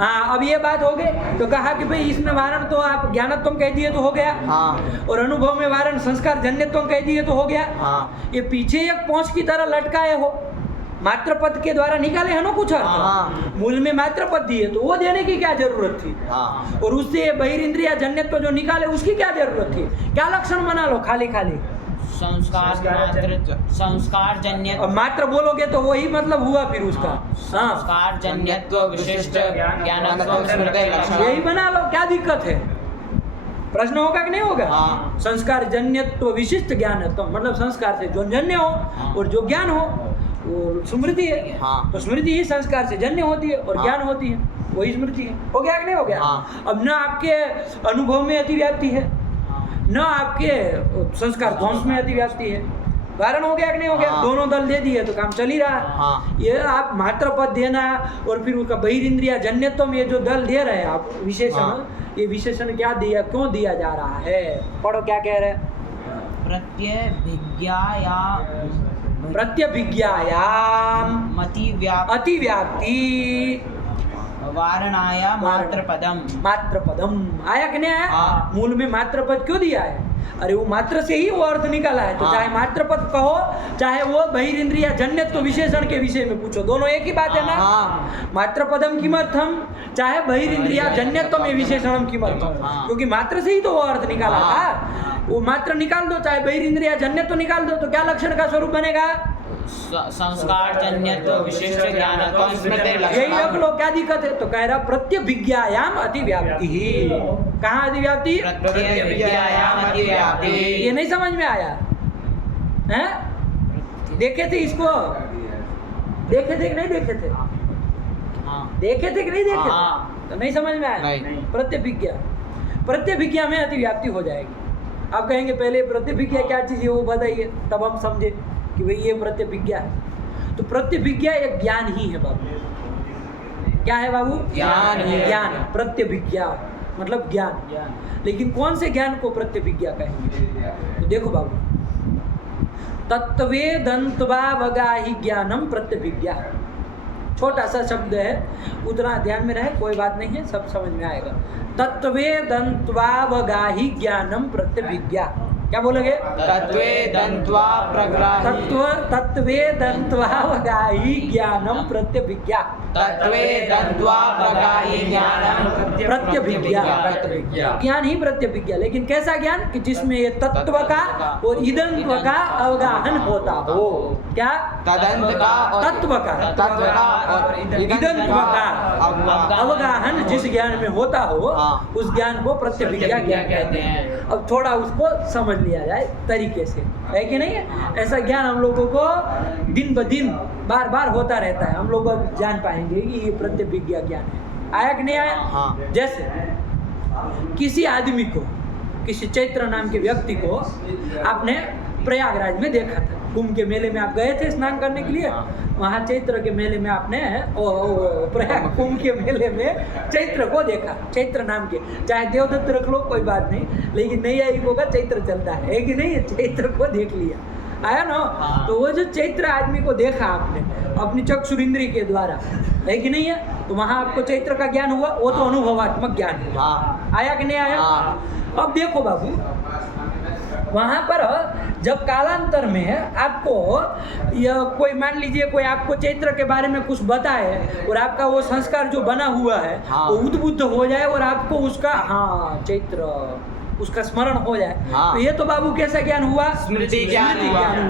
हाँ, अब ये बात हो गई। तो कहा कि भाई इसमें वारण तो आप ज्ञानत्व कह दिए तो हो गया, हाँ। और अनुभव में वारण संस्कार जन्यत्व कह दिए तो हो गया। हाँ। ये पीछे एक पोंछ की तरह लटकाए हो, मात्र पद के द्वारा निकाले है ना कुछ अर्थ। हाँ। मूल में मात्र पद दिए तो वो देने की क्या जरूरत थी। हाँ। और उससे बहिरिंद्रिया जन्यत्व जो निकाले उसकी क्या जरूरत थी। क्या लक्षण बना लो खाली खाली। संस्कार जन्य और मात्र बोलोगे तो वही मतलब हुआ फिर उसका। हाँ संस्कार जन्यत्व विशिष्ट ज्ञानत्व स्मृति लक्षणम। यही बना लो, क्या दिक्कत है। प्रश्न होगा कि नहीं होगा। हाँ। संस्कार जन्यत्व विशिष्ट ज्ञानत्व मतलब संस्कार से जो जन्य हो और जो ज्ञान हो वो स्मृति है। हाँ। तो स्मृति ही संस्कार से जन्य होती है और हाँ। ज्ञान होती है, वही स्मृति है। हो गया कि नहीं हो गया। हाँ। अब न आपके अनुभव में अतिव्याप्ति है, न आपके संस्कार ध्वंस में अतिव्याप्ति है। कारण हो गया कि नहीं हो गया। हाँ। दोनों दल दे दिए तो काम चल ही रहा है। हाँ। ये आप मात्र पद देना और फिर उसका बहिरिंद्रिया जन्यत्व में ये जो दल दे रहे हैं आप विशेषण। हाँ। ये विशेषण क्या दिया, क्यों दिया जा रहा है। पढ़ो क्या कह रहे हैं। प्रत्यभिज्ञाया प्रत्यभिज्ञायाम मतिव्याप्ति अतिव्याप्ति वारणाया मात्रपदम। मात्र पदम आया कि नहीं आया। हाँ। मूल में मात्र पद क्यों दिया है। अरे वो मात्र से ही वो अर्थ निकाला है। तो हाँ। चाहे मात्र पद कहो चाहे वो बहिरिंद्रिया जन्यत्व विशेषण के विषय में पूछो, दोनों एक ही बात है ना। हाँ। मात्र पदम किमर्थम चाहे बहिरिंद्रिया जन्यत्व में विशेषणम किमर्थम। हाँ। क्योंकि मात्र से ही तो वो अर्थ निकाला हाँ। था। वो मात्र निकाल दो चाहे बहिरिंद्रिया जन्यत्व निकाल दो तो क्या लक्षण का स्वरूप बनेगा। संस्कार जन्यत्व विशिष्ट ज्ञानत्व स्मृति यही लक्षणम। रख लो, क्या दिक्कत है। तो कह रहा प्रत्यभिज्ञायाम अतिव्याप्ति ही। कहाँ अतिव्याप्ति। प्रत्यभिज्ञायाम अतिव्याप्ति। ये नहीं समझ में आया हैं। देखे थे इसको, देखे थे कि नहीं देखे थे। हाँ। देखे थे कि नहीं देखे हाँ। थे। तो नहीं समझ में आया। नहीं। प्रत्यभिज्ञा, प्रत्यभिज्ञा में अतिव्याप्ति हो जाएगी। आप कहेंगे पहले प्रत्यभिज्ञा क्या चीज़ है वो बताइए, तब हम समझे कि भाई ये प्रत्यभिज्ञा है। तो प्रत्यभिज्ञा एक ज्ञान ही है बाबू। क्या है बाबू। ज्ञान है। ज्ञान। प्रत्यभिज्ञा मतलब ज्ञान। लेकिन कौन से ज्ञान को प्रत्यभिज्ञा कहेंगे। तो देखो बाबू, तत्वेदंत्वावगाहि ज्ञानम प्रत्यभिज्ञा। छोटा सा शब्द है, उतना ध्यान में रहे, कोई बात नहीं है, सब समझ में आएगा। तत्वेदंत्वावगाहि ज्ञानम प्रत्यभिज्ञा। क्या बोलोगे। तत्वेदंत्वा प्रग्राहि। तत्वेदंत्वावगाहि ज्ञानम प्रत्यभिज्ञा। तत्वेदंत्वा प्रग्राहि ज्ञानम प्रत्यभिज्ञा। ज्ञान ही प्रत्यभिज्ञा। लेकिन कैसा ज्ञान कि जिसमें ये तत्व का और इदंत्व का अवगाहन होता हो। क्या। तदंत का और तत्व का और इदंत्व का अवगाहन जिस ज्ञान में होता हो हाँ। उस ज्ञान को प्रत्यभिज्ञा ज्ञान कहते हैं। अब थोड़ा उसको समझ लिया जाए तरीके से, है कि नहीं है। ऐसा ज्ञान हम लोगों को दिन ब दिन बार बार होता रहता है। हम लोग अब जान पाएंगे कि ये प्रत्यभिज्ञा ज्ञान है। आया कि नहीं आया। हाँ। जैसे किसी आदमी को, किसी चैत्र नाम के व्यक्ति को आपने प्रयागराज में देखा था। कुंभ के मेले में आप गए थे स्नान करने के लिए। वहाँ चैत्र के मेले में आपने प्रयाग कुंभ के मेले में चैत्र को देखा। चैत्र नाम के, चाहे देवदत्त रख लो कोई बात नहीं, लेकिन नहीं आई होगा चैत्र चलता है कि नहीं। चैत्र को देख लिया, आया ना। तो वो जो चैत्र आदमी को देखा आपने अपनी चक्षुरिंद्री के द्वारा, है कि नहीं है। तो वहाँ आपको चैत्र का ज्ञान हुआ, वो तो अनुभवात्मक ज्ञान है। हाँ। आया कि नहीं आया। हाँ। अब देखो बाबू, वहाँ पर जब कालांतर में आपको यह कोई मान लीजिए कोई आपको चैत्र के बारे में कुछ बताए और आपका वो संस्कार जो बना हुआ है हाँ। वो उद्बुद्ध हो जाए और आपको उसका हाँ चैत्र उसका स्मरण हो जाए। हाँ। तो ये तो बाबू कैसा ज्ञान हुआ। स्मृति ज्ञान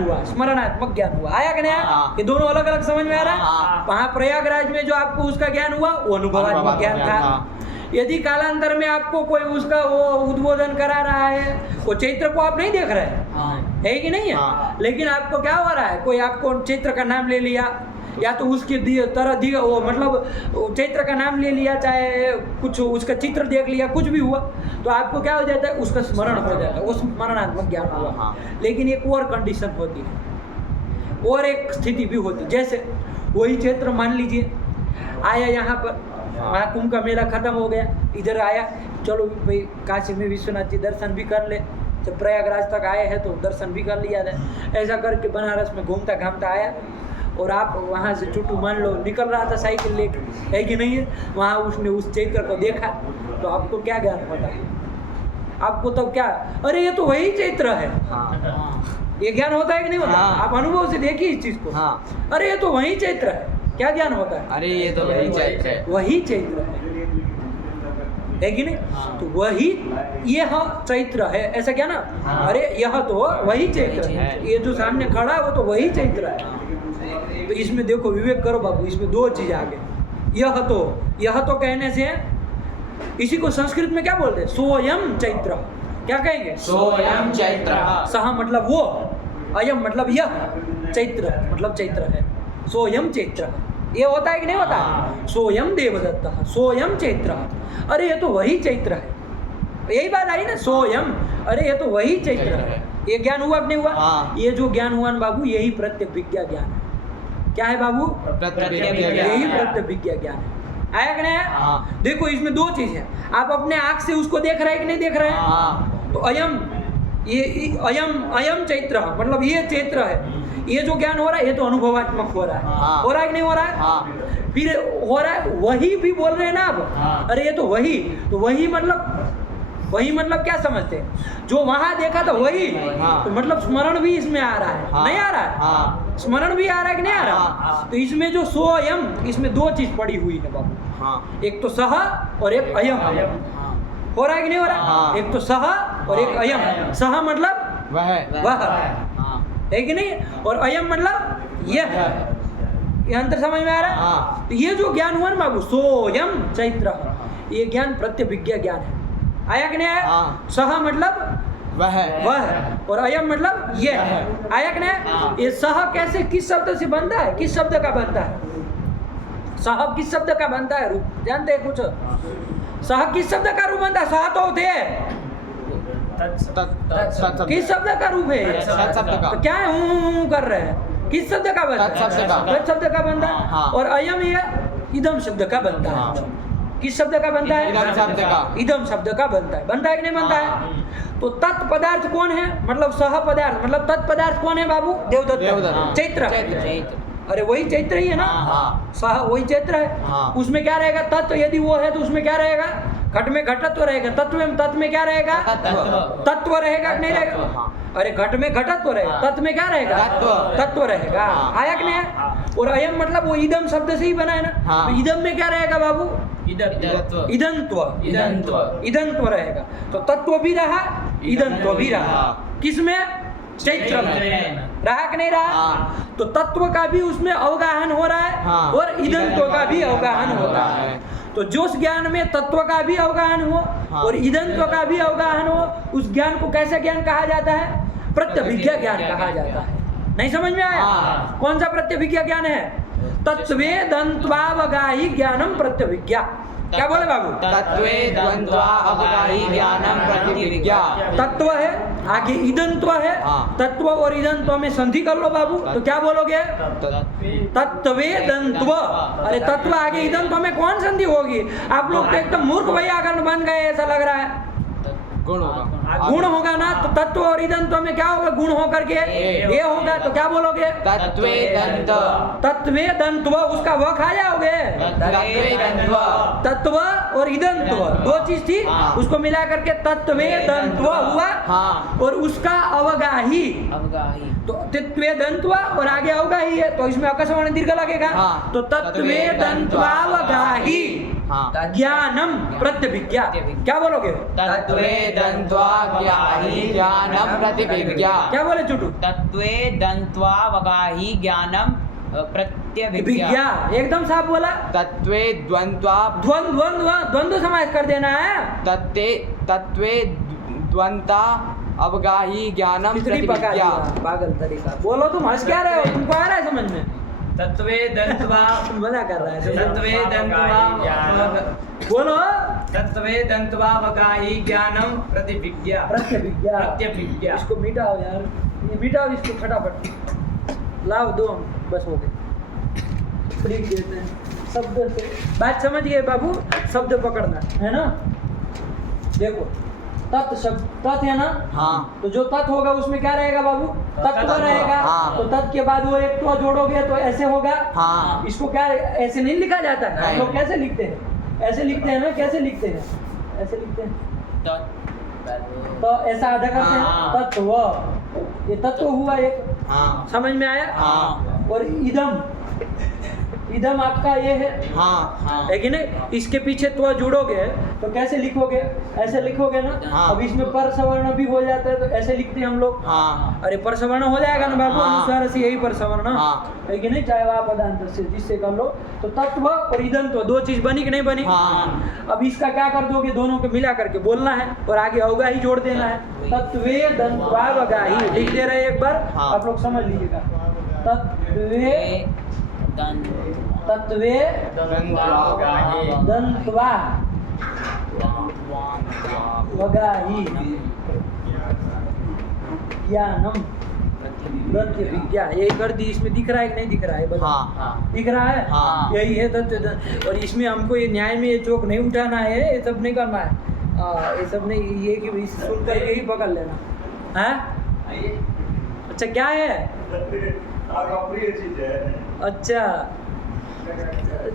हुआ, स्मरणात्मक ज्ञान हुआ। आया कि नहीं आया। हाँ। ये दोनों अलग अलग समझ में आ रहा है। हाँ। वहाँ प्रयागराज में जो आपको उसका ज्ञान हुआ वो अनुभवात्मक ज्ञान था। हाँ। यदि कालांतर में आपको कोई उसका वो उद्बोधन करा रहा है, वो चैत्र को आप नहीं देख रहे हैं, है कि नहीं है। हाँ। लेकिन आपको क्या हो रहा है, कोई आपको चैत्र का नाम ले लिया या तो उसके तरह दिया वो मतलब चैत्र का नाम ले लिया, चाहे कुछ उसका चित्र देख लिया, कुछ भी हुआ तो आपको क्या हो जाता है, उसका स्मरण हो जाता है, वो स्मरणात्मक ज्ञान हुआ। हाँ। लेकिन एक और कंडीशन होती है और एक स्थिति भी होती है। जैसे वही क्षेत्र मान लीजिए आया यहाँ पर, वहाँ कुंभ का मेला खत्म हो गया, इधर आया, चलो भाई काशी में विश्वनाथ जी दर्शन भी कर ले। जब प्रयागराज तक आए हैं तो दर्शन भी कर लिया जाए। ऐसा करके बनारस में घूमता घामता आया और आप वहाँ से चुटू मान लो निकल रहा था साइकिल लेकर, है कि नहीं है। वहाँ उसने उस चैत्र को देखा तो आपको क्या ज्ञान होता है, आपको तब क्या, अरे ये तो वही चैत्र है। हाँ। ये ज्ञान होता है कि नहीं होता? हाँ। आप अनुभव से देखिए इस चीज को। हाँ। अरे ये तो वही चैत्र है। क्या ज्ञान होता है? अरे ये तो वही चैत्र है। वही चैत्र है कि नहीं? हाँ। तो वही यह चैत्र है, ऐसा क्या ना? हाँ। अरे यह तो वही चैत्र है, है। ये जो सामने खड़ा है वो तो वही चैत्र है। तो इसमें देखो विवेक करो बाबू, इसमें दो चीज आ गई। यह तो कहने से इसी को संस्कृत में क्या बोलते हैं? सोयम चैत्र। क्या कहेंगे? सोयम चैत्र। सह मतलब वो, अयम मतलब यह, चैत्र मतलब चैत्र है। सोयम चैत्र, ये होता है कि नहीं होता? सोयम देवदत्त, सोयम चैत्र। अरे ये तो वही चैत्र है, यही बात आई ना, सोयम। अरे ये तो वही चैत्र है। ये ज्ञान हुआ कि नहीं हुआ? हाँ। ये जो ज्ञान हुआ ना बाबू, यही प्रत्यभिज्ञा ज्ञान है। क्या है बाबू? यही प्रत्यभिज्ञा ज्ञान है। आया कि नहीं? हाँ। देखो इसमें दो चीज है, आप अपने आंख से उसको देख रहे हैं कि नहीं देख रहे हैं? हाँ। तो अयम, ये अयम चैत्र मतलब ये चैत्र है। ये जो ज्ञान हो रहा है ये तो अनुभवात्मक हो रहा है। हाँ। हो रहा है कि नहीं हो रहा है? हाँ। फिर हो रहा है, वही भी बोल रहे हैं ना आप। हाँ। अरे ये तो वही, तो वही मतलब क्या समझते हैं? जो वहां देखा था वही। हाँ। तो मतलब स्मरण भी इसमें आ रहा है। हाँ। नहीं आ रहा है? हाँ। स्मरण भी आ रहा है कि नहीं आ रहा? हाँ। तो इसमें जो सोयम, इसमें दो चीज पड़ी हुई है बाबू। हाँ। एक तो सह और एक अयम। हो रहा है कि नहीं हो रहा? हाँ। एक तो सह और एक अयम। सह मतलब वह हाँ। है कि नहीं, और अयम मतलब यह। ये अंतर समझ में आ रहा है? हाँ। तो ये जो ज्ञान हुआ ना बाबू, सोयम चैत्र, ये ज्ञान प्रत्यभिज्ञा ज्ञान है। आया कि नहीं आया? हाँ। सह मतलब वह और अयम मतलब यह। आया कि नहीं? ये सह कैसे, किस शब्द से बनता है? किस शब्द का बनता है? सह किस शब्द का बनता है? रूप जानते हैं कुछ? सह किस शब्द का रूप बनता है? सह तो होते हैं, किस शब्द का रूप है? तत्शब्द का। तो क्या है हूं कर रहे हैं? किस शब्द का बनता है? तत्शब्द का। तत्शब्द का बनता है। हाँ। और अयम ये इदम शब्द का बनता है। हाँ। किस शब्द का बनता है? इदम शब्द का। इदम शब्द का बनता है। बनता है कि नहीं बनता है? तो तत् पदार्थ कौन है? मतलब सह पदार्थ मतलब तत् पदार्थ कौन है बाबू? देवदत्त, देवदत्त। चैत्र। चैत्र। अरे वही चैत्र ही है ना। हाँ। सह वही चैत्र है। हाँ। उसमें क्या रहेगा? तत्व यदि वो है तो उसमें क्या रहेगा? घट में घटत्व रहेगा। तत्व में क्या रहेगा? तत्व रहेगा कि नहीं रहेगा? हाँ। अरे घट में घटत्व रहेगा, तत्व में क्या रहेगा? तत्व रहेगा। हाँ। आया कि नहीं? और अयम मतलब वो इदम शब्द से ही बना है ना। हाँ। तो इदम में क्या रहेगा बाबू? इदत्व। इदंत्व। इदंत्व रहेगा। तो तत्व भी रहा, इदंत्व भी रहा। हाँ। किसमें? चैत्र में रहा कि नहीं रहा? हाँ। तो तत्व का भी उसमें अवगाहन हो रहा है। हाँ। और इदंत्व का भी अवगाहन हो रहा है। तो जो ज्ञान में तत्व का भी अवगाहन हो हाँ। और इदंत्व का भी अवगाहन हो, उस ज्ञान को कैसा ज्ञान कहा जाता है? प्रत्यभिज्ञा ज्ञान कहा जाता है। नहीं समझ में आया? हाँ। कौन सा प्रत्यभिज्ञा ज्ञान है? तत्वेदंत्वावगाही ज्ञानम प्रत्यभिज्ञा। क्या बोले बाबू? तत्वे द्वंद्वा अवगाही ज्ञानम प्रतिविज्ञा। तत्व है, आगे इदंत्व है। हाँ। तत्व और इदंत्व में संधि कर लो बाबू, तो क्या बोलोगे? तत्वेदंत्व। अरे तत्व आगे इदंत्व में कौन संधि होगी? आप लोग तो एकदम मूर्ख व्याकरण बन गए ऐसा लग रहा है। गुण होगा। गुण होगा ना, तो तत्व और इदंत्व में क्या होगा? गुण होकर के ये होगा, तो क्या बोलोगे? तत्वे दंत। तत्वे दंत्व, उसका व खा जाओगे। तत्वे दंत्व। तत्व और इदंत्व दो चीज थी, हाँ। उसको मिला करके तत्वे दंत्व हुआ। हाँ। और उसका अवगाही, अवगाही। तो तत्वे दंत्व और आगे अवगाही है, तो इसमें अकस्मात दीर्घ लगेगा। हाँ। तो तत्वे दंत्वावगाही हाँ। ज्ञानम प्रत्यभिज्ञा। क्या बोलोगे? तत्वे दंत्वा ज्ञाही ज्ञानम प्रतिविज्ञा। क्या बोले चुटू? तत्वे दंत्वावगाही ज्ञानम प्रत्यभिज्ञा। विज्ञा एकदम साफ बोला। तत्वे द्वंद्वा द्वंद्व समास कर देना है। तत्वे द्वंता अवगाही ज्ञानम खिचड़ी पका प्रतिविज्ञा। दिया, पागल तरीका। बोलो तुम हंस क्या रहे हो? तुमको आ रहा है समझ में? तत्वे दंत्वा तुम मजा कर रहा है। तत्वे दंत्वा बोलो। तत्वे दंत्वावगाही ज्ञानम प्रतिविज्ञा। प्रत्यभिज्ञा। प्रत्यभिज्ञा। इसको मिटाओ यार, ये मिटाओ इसको फटाफट। लाओ दो, बस हो गए। लिख देते हैं शब्द से। बात समझ गए बाबू? शब्द पकड़ना है ना। देखो तत् शब्द, तत् है ना। हाँ। तो जो तत् होगा उसमें क्या रहेगा बाबू? तत्व रहेगा। हाँ। तो तत् के बाद वो एक तो जोड़ोगे तो ऐसे होगा। हाँ। इसको क्या ऐसे नहीं लिखा जाता है? नहीं। लोग कैसे लिखते हैं? ऐसे लिखते हैं ना। कैसे लिखते हैं? ऐसे लिखते हैं। तो ऐसा आधा करते हैं हाँ। तत्व, ये तत्व हुआ एक, हाँ समझ में आया। हाँ और इदम, इदम आपका ये है, हाँ है कि नहीं। इसके पीछे तो जुड़ोगे तो कैसे लिखोगे, ऐसे लिखोगे ना। हाँ। अब इसमें पर सवर्ण भी हो जाता है तो ऐसे लिखते हैं हम लोग। हाँ अरे पर सवर्ण हो जाएगा ना बाबू, हाँ। अनुस्वार से यही पर सवर्ण, हाँ। है कि नहीं। चाहे आप पदांत से जिससे कर लो तो तत्व और ईदन तो दो चीज बनी कि नहीं बनी। हाँ। अब इसका क्या कर दोगे, दोनों को मिला करके बोलना है और आगे अवगाही जोड़ देना है। तत्वे दंत्वावगाही लिख दे रहे हैं एक बार, हाँ। आप लोग समझ लीजिएगा। तत्वे तत्वे दंत्वावगाही दंत्वा वगाही ज्ञानम प्रत्यभिज्ञा। यही कर दी, इसमें दिख रहा है कि नहीं दिख रहा है, बताओ। हाँ दिख रहा है। हाँ। यही है तत्व। और इसमें हमको ये न्याय में ये चौक नहीं उठाना है, ये सब नहीं करना है। ये सब नहीं, ये कि इस सुन करके ही पकड़ लेना है। अच्छा क्या है, प्रिय चीज है। अच्छा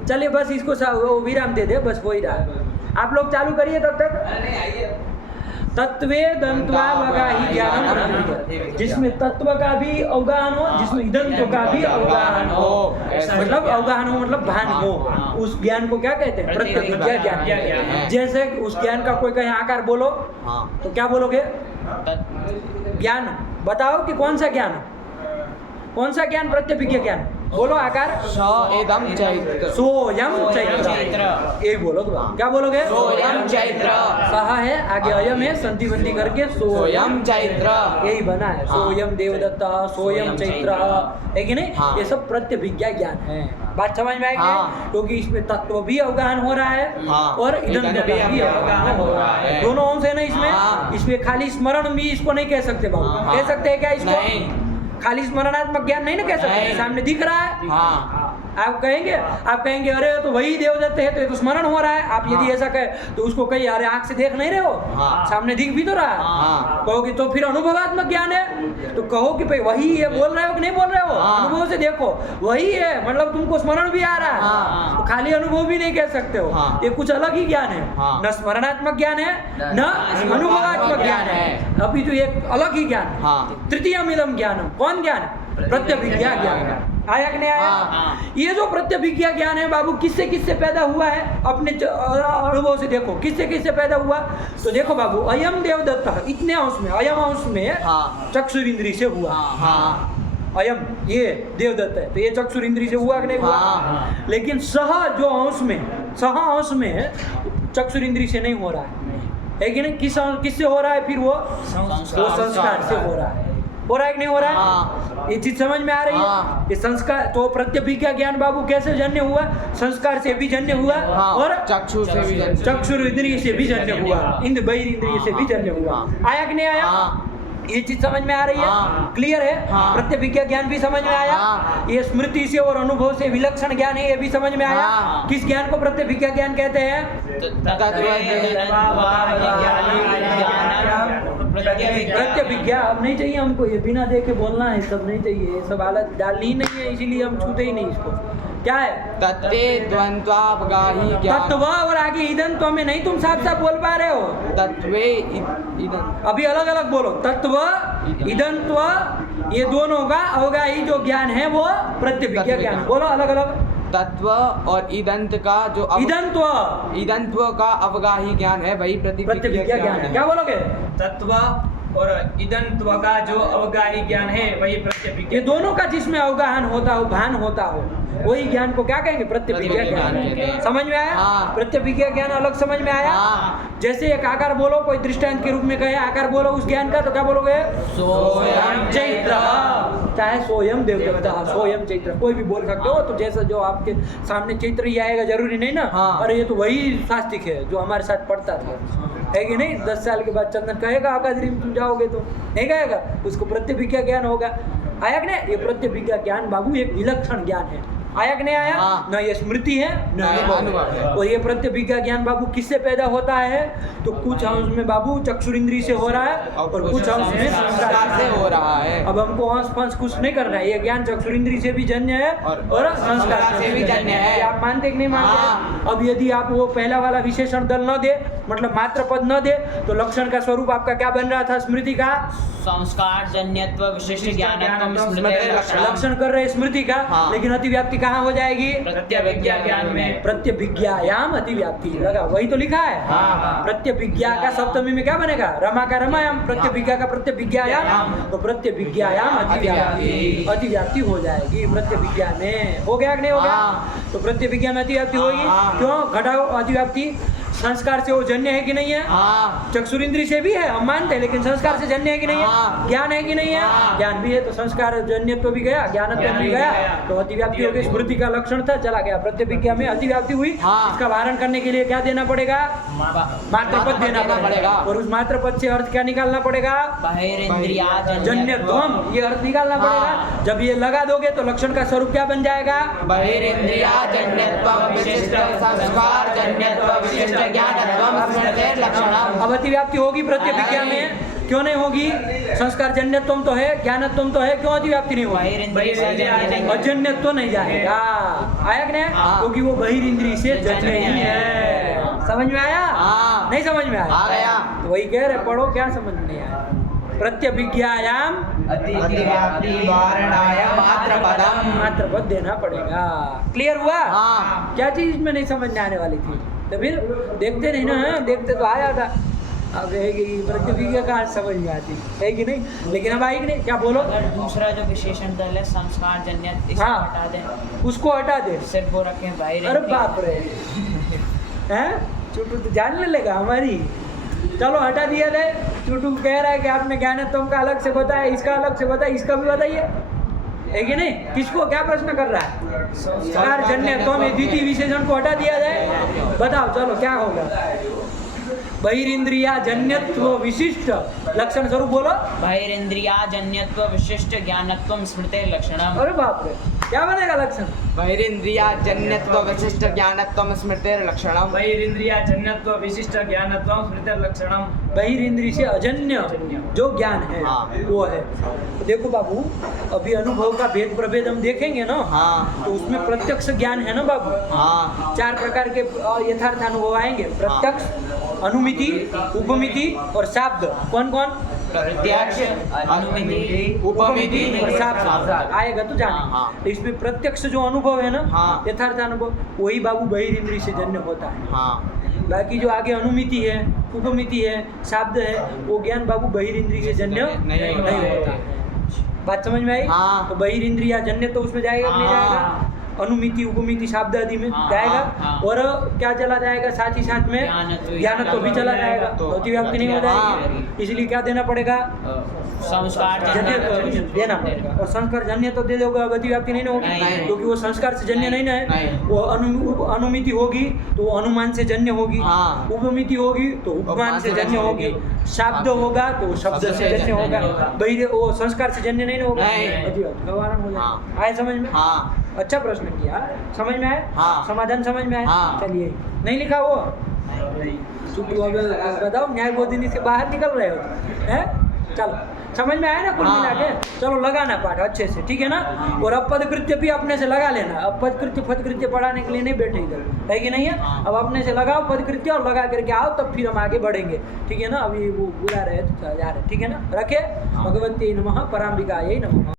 चलिए बस इसको वो विराम दे दे, बस हो ही रहा है। आप लोग चालू करिए तब तक। तत्वे दंत्वा वगाही ज्ञानम प्रत्यभिज्ञा, जिसमें तत्व का भी अवगाहन हो, जिसमें इदंत्व का भी अवगाहन हो, मतलब अवगाहन हो मतलब भान हो, उस ज्ञान को क्या कहते हैं, प्रत्यभिज्ञा ज्ञान कहते हैं। जैसे उस ज्ञान का कोई कहीं आकार बोलो हाँ तो क्या बोलोगे, ज्ञान। बताओ कि कौन सा ज्ञान, कौन सा ज्ञान, प्रत्यभिज्ञा ज्ञान बोलो। आकार स एदम चैत्र सोयम चैत्र, यही बोलो। तो क्या बोलोगे, सोयम चैत्र सहा है, आगे अयम है, संधि बंदी करके सोयम सोयम चैत्र यही बना है। हाँ। सोयम देवदत्ता, सोयम चैत्र, है कि नहीं। हाँ। ये सब प्रत्यभिज्ञा ज्ञान है। बात समझ में आएगी। हाँ। क्योंकि इसमें तत्व भी अवगाहन हो रहा है हाँ। और इदंत भी अवगाहन हो रहा है। दोनों अंश है ना इसमें। हाँ। इसमें खाली स्मरण भी इसको नहीं कह सकते बाबू। हाँ। कह सकते हैं क्या इसको, नहीं। खाली स्मरणात्मक ज्ञान नहीं ना कह सकते। नहीं। सामने दिख रहा है, हाँ आप कहेंगे अरे तो वही देवदत्त है तो ये तो स्मरण हो रहा है। आप यदि हाँ। ऐसा कहे तो उसको कहीं अरे आंख से देख नहीं रहे हो, हाँ। सामने दिख भी तो रहा है। हाँ। कहोगे तो फिर अनुभवात्मक ज्ञान है, तो कहो कि भाई वही है, बोल रहे हो कि नहीं बोल रहे हो, हाँ। अनुभव से देखो वही है, मतलब तुमको स्मरण भी आ रहा है। हाँ। तो खाली अनुभव भी नहीं कह सकते हो। हाँ। ये कुछ अलग ही ज्ञान है। हाँ। न स्मरणात्मक ज्ञान है न अनुभवात्मक ज्ञान है, अभी तो एक अलग ही ज्ञान है। हाँ। तृतीयमिदं ज्ञानम, कौन ज्ञान, प्रत्यभिज्ञा ज्ञान। आया कि नहीं आया। हाँ। ये जो प्रत्यभिज्ञा ज्ञान है बाबू, किससे किससे पैदा हुआ है, अपने अनुभव से देखो किससे किससे पैदा हुआ। तो देखो बाबू, अयम देवदत्त, इतने अंश में, अयम अंश में हाँ। चक्षुरिंद्री से हुआ। हाँ अयम ये देवदत्त है तो ये चक्षुरिंद्री से हुआ कि नहीं हुआ। हाँ। लेकिन सह जो अंश में, सह अंश में चक्षुरिंद्री से नहीं हो रहा है कि नहीं। किससे हो रहा है फिर वो संस्कार से हो रहा है कि नहीं हो रहा है। हाँ। ये चीज समझ में आ रही है। हाँ। ये संस्कार तो प्रत्यभिज्ञा ज्ञान बाबू कैसे जन्य हुआ, संस्कार से भी जन्य हुआ हाँ। और चक्षु से भी जन्य। चक्षुर इंद्रिय से भी जन्य हुआ, इंद्र बहिर इंद्रिय से भी जन्य हुआ। हाँ। आया कि नहीं आया। हाँ। ये चीज समझ में आ रही है। हाँ। क्लियर है। हाँ। प्रत्यभिज्ञा ज्ञान भी समझ में आया। हाँ। ये स्मृति से और अनुभव से विलक्षण ज्ञान है, ये भी समझ में आया। हाँ। किस ज्ञान को प्रत्यभिज्ञा ज्ञान कहते हैं। प्रत्यभिज्ञा अब नहीं चाहिए हमको, ये बिना देखे बोलना है, सब नहीं चाहिए, ये सब हालत डालनी ही नहीं है, इसीलिए हम छूते ही नहीं इसको। क्या है, तत्ते द्वंद्वावगाही ज्ञान। तत्व और आगे ईदन तो हमें नहीं, तुम साफ साफ बोल पा रहे हो। तत्वे इदं। अभी अलग अलग बोलो, तत्व ईदंत्व, ये दोनों का अवगाही जो ज्ञान है वो प्रत्यभिज्ञा ज्ञान। बोलो अलग अलग। तत्व और ईदंत का जो ईदंत्व, ईदंत्व का अवगाही ज्ञान है वही प्रत्यभिज्ञा ज्ञान है। क्या बोलोगे। तत्व और इदंत्व का जो अवगाही ज्ञान है वही प्रत्यभिज्ञा। ये दोनों का जिसमें अवगाहन होता हो, भान होता हो, वही ज्ञान को क्या कहेंगे, प्रत्यभिज्ञा ज्ञान। समझ में आया। हाँ। प्रत्यभिज्ञा ज्ञान अलग समझ में आया। हाँ। जैसे एक आकार बोलो, कोई दृष्टांत के रूप में कहे आकार बोलो उस ज्ञान का, तो क्या बोलोगे, सोयम चैत्र, चाहे सोयम देवदत्ता, सोयम चैत्र, कोई भी बोल सकते हो। तो जैसा जो आपके सामने चैत्र ही आएगा जरूरी नहीं ना। हाँ। अरे ये तो वही शास्त्रिक है जो हमारे साथ पढ़ता था, है कि नहीं। 10 साल के बाद चंदन कहेगा आकाशरी में तुम जाओगे तो नहीं कहेगा, उसको प्रत्यभिज्ञा ज्ञान होगा। आया कि नहीं। ये प्रत्यभिज्ञा ज्ञान बाबू एक विलक्षण ज्ञान है। आया कि नहीं आया। हाँ। न ये स्मृति है न अनुभव है। और ये प्रत्यभिज्ञा ज्ञान बाबू किससे पैदा होता है, तो कुछ अंश में बाबू चक्षुरिंद्री से हो रहा है और कुछ अंश में संस्कार से हो रहा है। अब हमको अंश फंस कुछ नहीं करना है, ये ज्ञान चक्षुरिंद्री से भी जन्य है और संस्कार से भी जन्य है। आप मानते कि नहीं मानते। हाँ। अब यदि आप वो पहला वाला विशेषण दल न दे, मतलब मात्र पद न दे तो लक्षण का स्वरूप आपका क्या बन रहा था स्मृति का? संस्कार जन्यत्व विशिष्ट ज्ञानत्वम स्मृति लक्षणम। लक्षण कर रहे स्मृति का, हाँ। लेकिन अतिव्याप्ति कहाँ हो जाएगी? प्रत्यभिज्ञा ज्ञान में प्रत्यभिज्ञायाम अतिव्याप्ति लगा, वही तो लिखा है। हाँ। प्रत्यभिज्ञा का सप्तमी में क्या बनेगा? रमा का रमायाम, प्रत्यभिज्ञा का प्रत्यभिज्ञायाम, तो प्रत्यभिज्ञायाम अतिव्याप्ति, अतिव्याप्ति हो जाएगी प्रत्यभिज्ञा में। हो गया कि नहीं हो गया? हाँ। तो प्रत्यभिज्ञा में अतिव्याप्ति होगी। हाँ। क्यों? घटाओ अतिव्याप्ति संस्कार से वो जन्य है कि नहीं है? हाँ। चक्षुरिंद्री से भी है, हम मानते हैं, लेकिन संस्कार से जन्य है कि नहीं है? हाँ। ज्ञान है कि नहीं है? हाँ। ज्ञान भी है, तो संस्कार जन्यत्व भी गया, ज्ञानत्व ज्ञान भी भी गया, गया। तो अतिव्याप्ति हो गई। स्मृति का लक्षण था, चला गया। प्रत्यभिज्ञा में अतिव्याप्ति हुई। हाँ। इसका वारण करने के लिए क्या देना पड़ेगा? मात्र पद देना पड़ेगा। और उस मात्र पद से अर्थ क्या निकालना पड़ेगा? बहिरिंद्रिया जन्यत्वम, ये अर्थ निकालना हाँ। पड़ेगा। जब ये लगा दोगे तो लक्षण का स्वरूप क्या बन जाएगा? बहिरिंद्रिया जन्यत्वम विशिष्ट संस्कार जन्यत्व विशिष्ट ज्ञानत्वम स्मृतेर लक्षणम। अब अतिव्याप्ति होगी प्रत्यभिज्ञा में, क्यों नहीं होगी? संस्कार जन्यत्वम तो है, ज्ञानत्वम तो है, क्यों अतिव्याप्ति नहीं होगी? बहिरिंद्रिय से जन्य नहीं। अजन्यत्व तो नहीं जाएगा। आया कि नहीं? हाँ। क्योंकि वो बहिरिंद्री से जन्य ही है। समझ में आया? हाँ। नहीं समझ में आया? आ गया। तो वही कह रहे, पढ़ो, क्या समझ में नहीं आया? प्रत्यभिज्ञायाम अतिव्याप्ति वारणाय मात्र पदम। मात्र पद देना पड़ेगा। क्लियर हुआ? हाँ। क्या चीज इसमें नहीं समझ में आने वाली थी? तो फिर देखते नहीं ना, देखते तो आया था। अब रहेगी प्रतिभिज्ञा कहाँ समझ में आती है कि नहीं? लेकिन अब आई कि नहीं? क्या बोलो? अगर दूसरा जो विशेषण दल है संस्कार जन्य, इसको हाँ। हटा दें, उसको हटा दे। सिर्फ वो रखें बहिरिंद्रिय। अरे बाप रे, हैं? चुटू तो जानने लेगा हमारी। चलो हटा दिया जाए। चुटू कह रहा है कि आपने ज्ञानत्वम का अलग से बताया, इसका अलग से बताया, इसका भी बताइए, है कि नहीं? किसको क्या प्रश्न कर रहा है? संस्कार जन्यत्वम, ये द्वितीय विशेषण को हटा दिया जाए। बताओ चलो क्या होगा? बहिरिंद्रिया जन्यत्व विशिष्ट लक्षण स्वरूप बोलो। बहिरिंद्रिया जन्यत्व विशिष्ट ज्ञानत्वम स्मृते लक्षणम। अरे बाप रे, क्या बनेगा लक्षण? बहिरिंद्रिया जन्यत्व विशिष्ट ज्ञानत्वम स्मृतेर लक्षणम। बहिरिंद्रिया जन्यत्व विशिष्ट ज्ञानत्वम स्मृतेर लक्षणम। बहिरिंद्री से अजन्य जो ज्ञान है हाँ। वो है। तो देखो बाबू, अभी अनुभव का भेद प्रभेद हम देखेंगे ना, हाँ। तो उसमें प्रत्यक्ष ज्ञान है ना बाबू। हाँ। 4 प्रकार के यथार्थ अनुभव आएंगे। प्रत्यक्ष, अनुमिति, उपमिति और शाब्द। कौन कौन? प्रत्यक्ष, अनुमिति, उपमिति और शाब्द आएगा तो जाने। हाँ। तो इसमें प्रत्यक्ष जो अनुभव है ना, हाँ। यथार्थ अनुभव, वही बाबू बहिरिंद्री से जन्य होता है। हाँ। बाकी जो आगे अनुमिति है, उपमिति है, शाब्द है, वो ज्ञान बाबू बहिरिंद्री से जन्य नहीं होता। बात समझ में आई? हाँ। तो बहिरिंद्रिया जन्य तो उसमें जाएगा कि नहीं हाँ। जाएगा? अनुमिति, उपमिति, शाब्द आदि में हाँ, जाएगा। हाँ। और क्या चला जाएगा साथ ही साथ में? ज्ञानत्व भी चला जाएगा। तो अतिव्याप्ति नहीं हो जाएगी। इसलिए क्या देना पड़ेगा? संस्कार जन्य जन्य देना पड़ेगा। और संस्कार जन्य तो दे दोगे, अब अतिव्याप्ति नहीं होगी, नहीं। क्योंकि वो संस्कार से जन्य नहीं ना है। नहीं। वो अनुमिति होगी तो वो अनुमान से जन्य होगी। हाँ। उपमिति होगी तो उपमान से जन्य होगी। शाब्द होगा तो शब्द से जन्य होगा। वो संस्कार से जन्य नहीं होगा। नहीं। अतिव्याप्ति का वारण हो हाँ। जाएगा। आए समझ में? हाँ। अच्छा प्रश्न किया, समझ में आया? हाँ। समाधान समझ में आया? हाँ। चलिए, नहीं लिखा वो? चुप अगर बताओ, न्याय बोधिनी से बाहर निकल रहे हो, हैं? चलो समझ में आया ना कुल हाँ। मिला के? चलो लगाना पाठ अच्छे से, ठीक है ना? और अब पद कृत्य भी अपने से लगा लेना। अब पद कृत्य फद कृत्य पढ़ाने के लिए नहीं बैठे इधर, है कि नहीं है? अब अपने से लगाओ पद कृत्य और लगा करके आओ, तब फिर हम आगे बढ़ेंगे, ठीक है ना? अभी वो बुला रहे तो जा रहे, ठीक है ना? रखे। भगवती नमः, पराम्बिकायै नमः।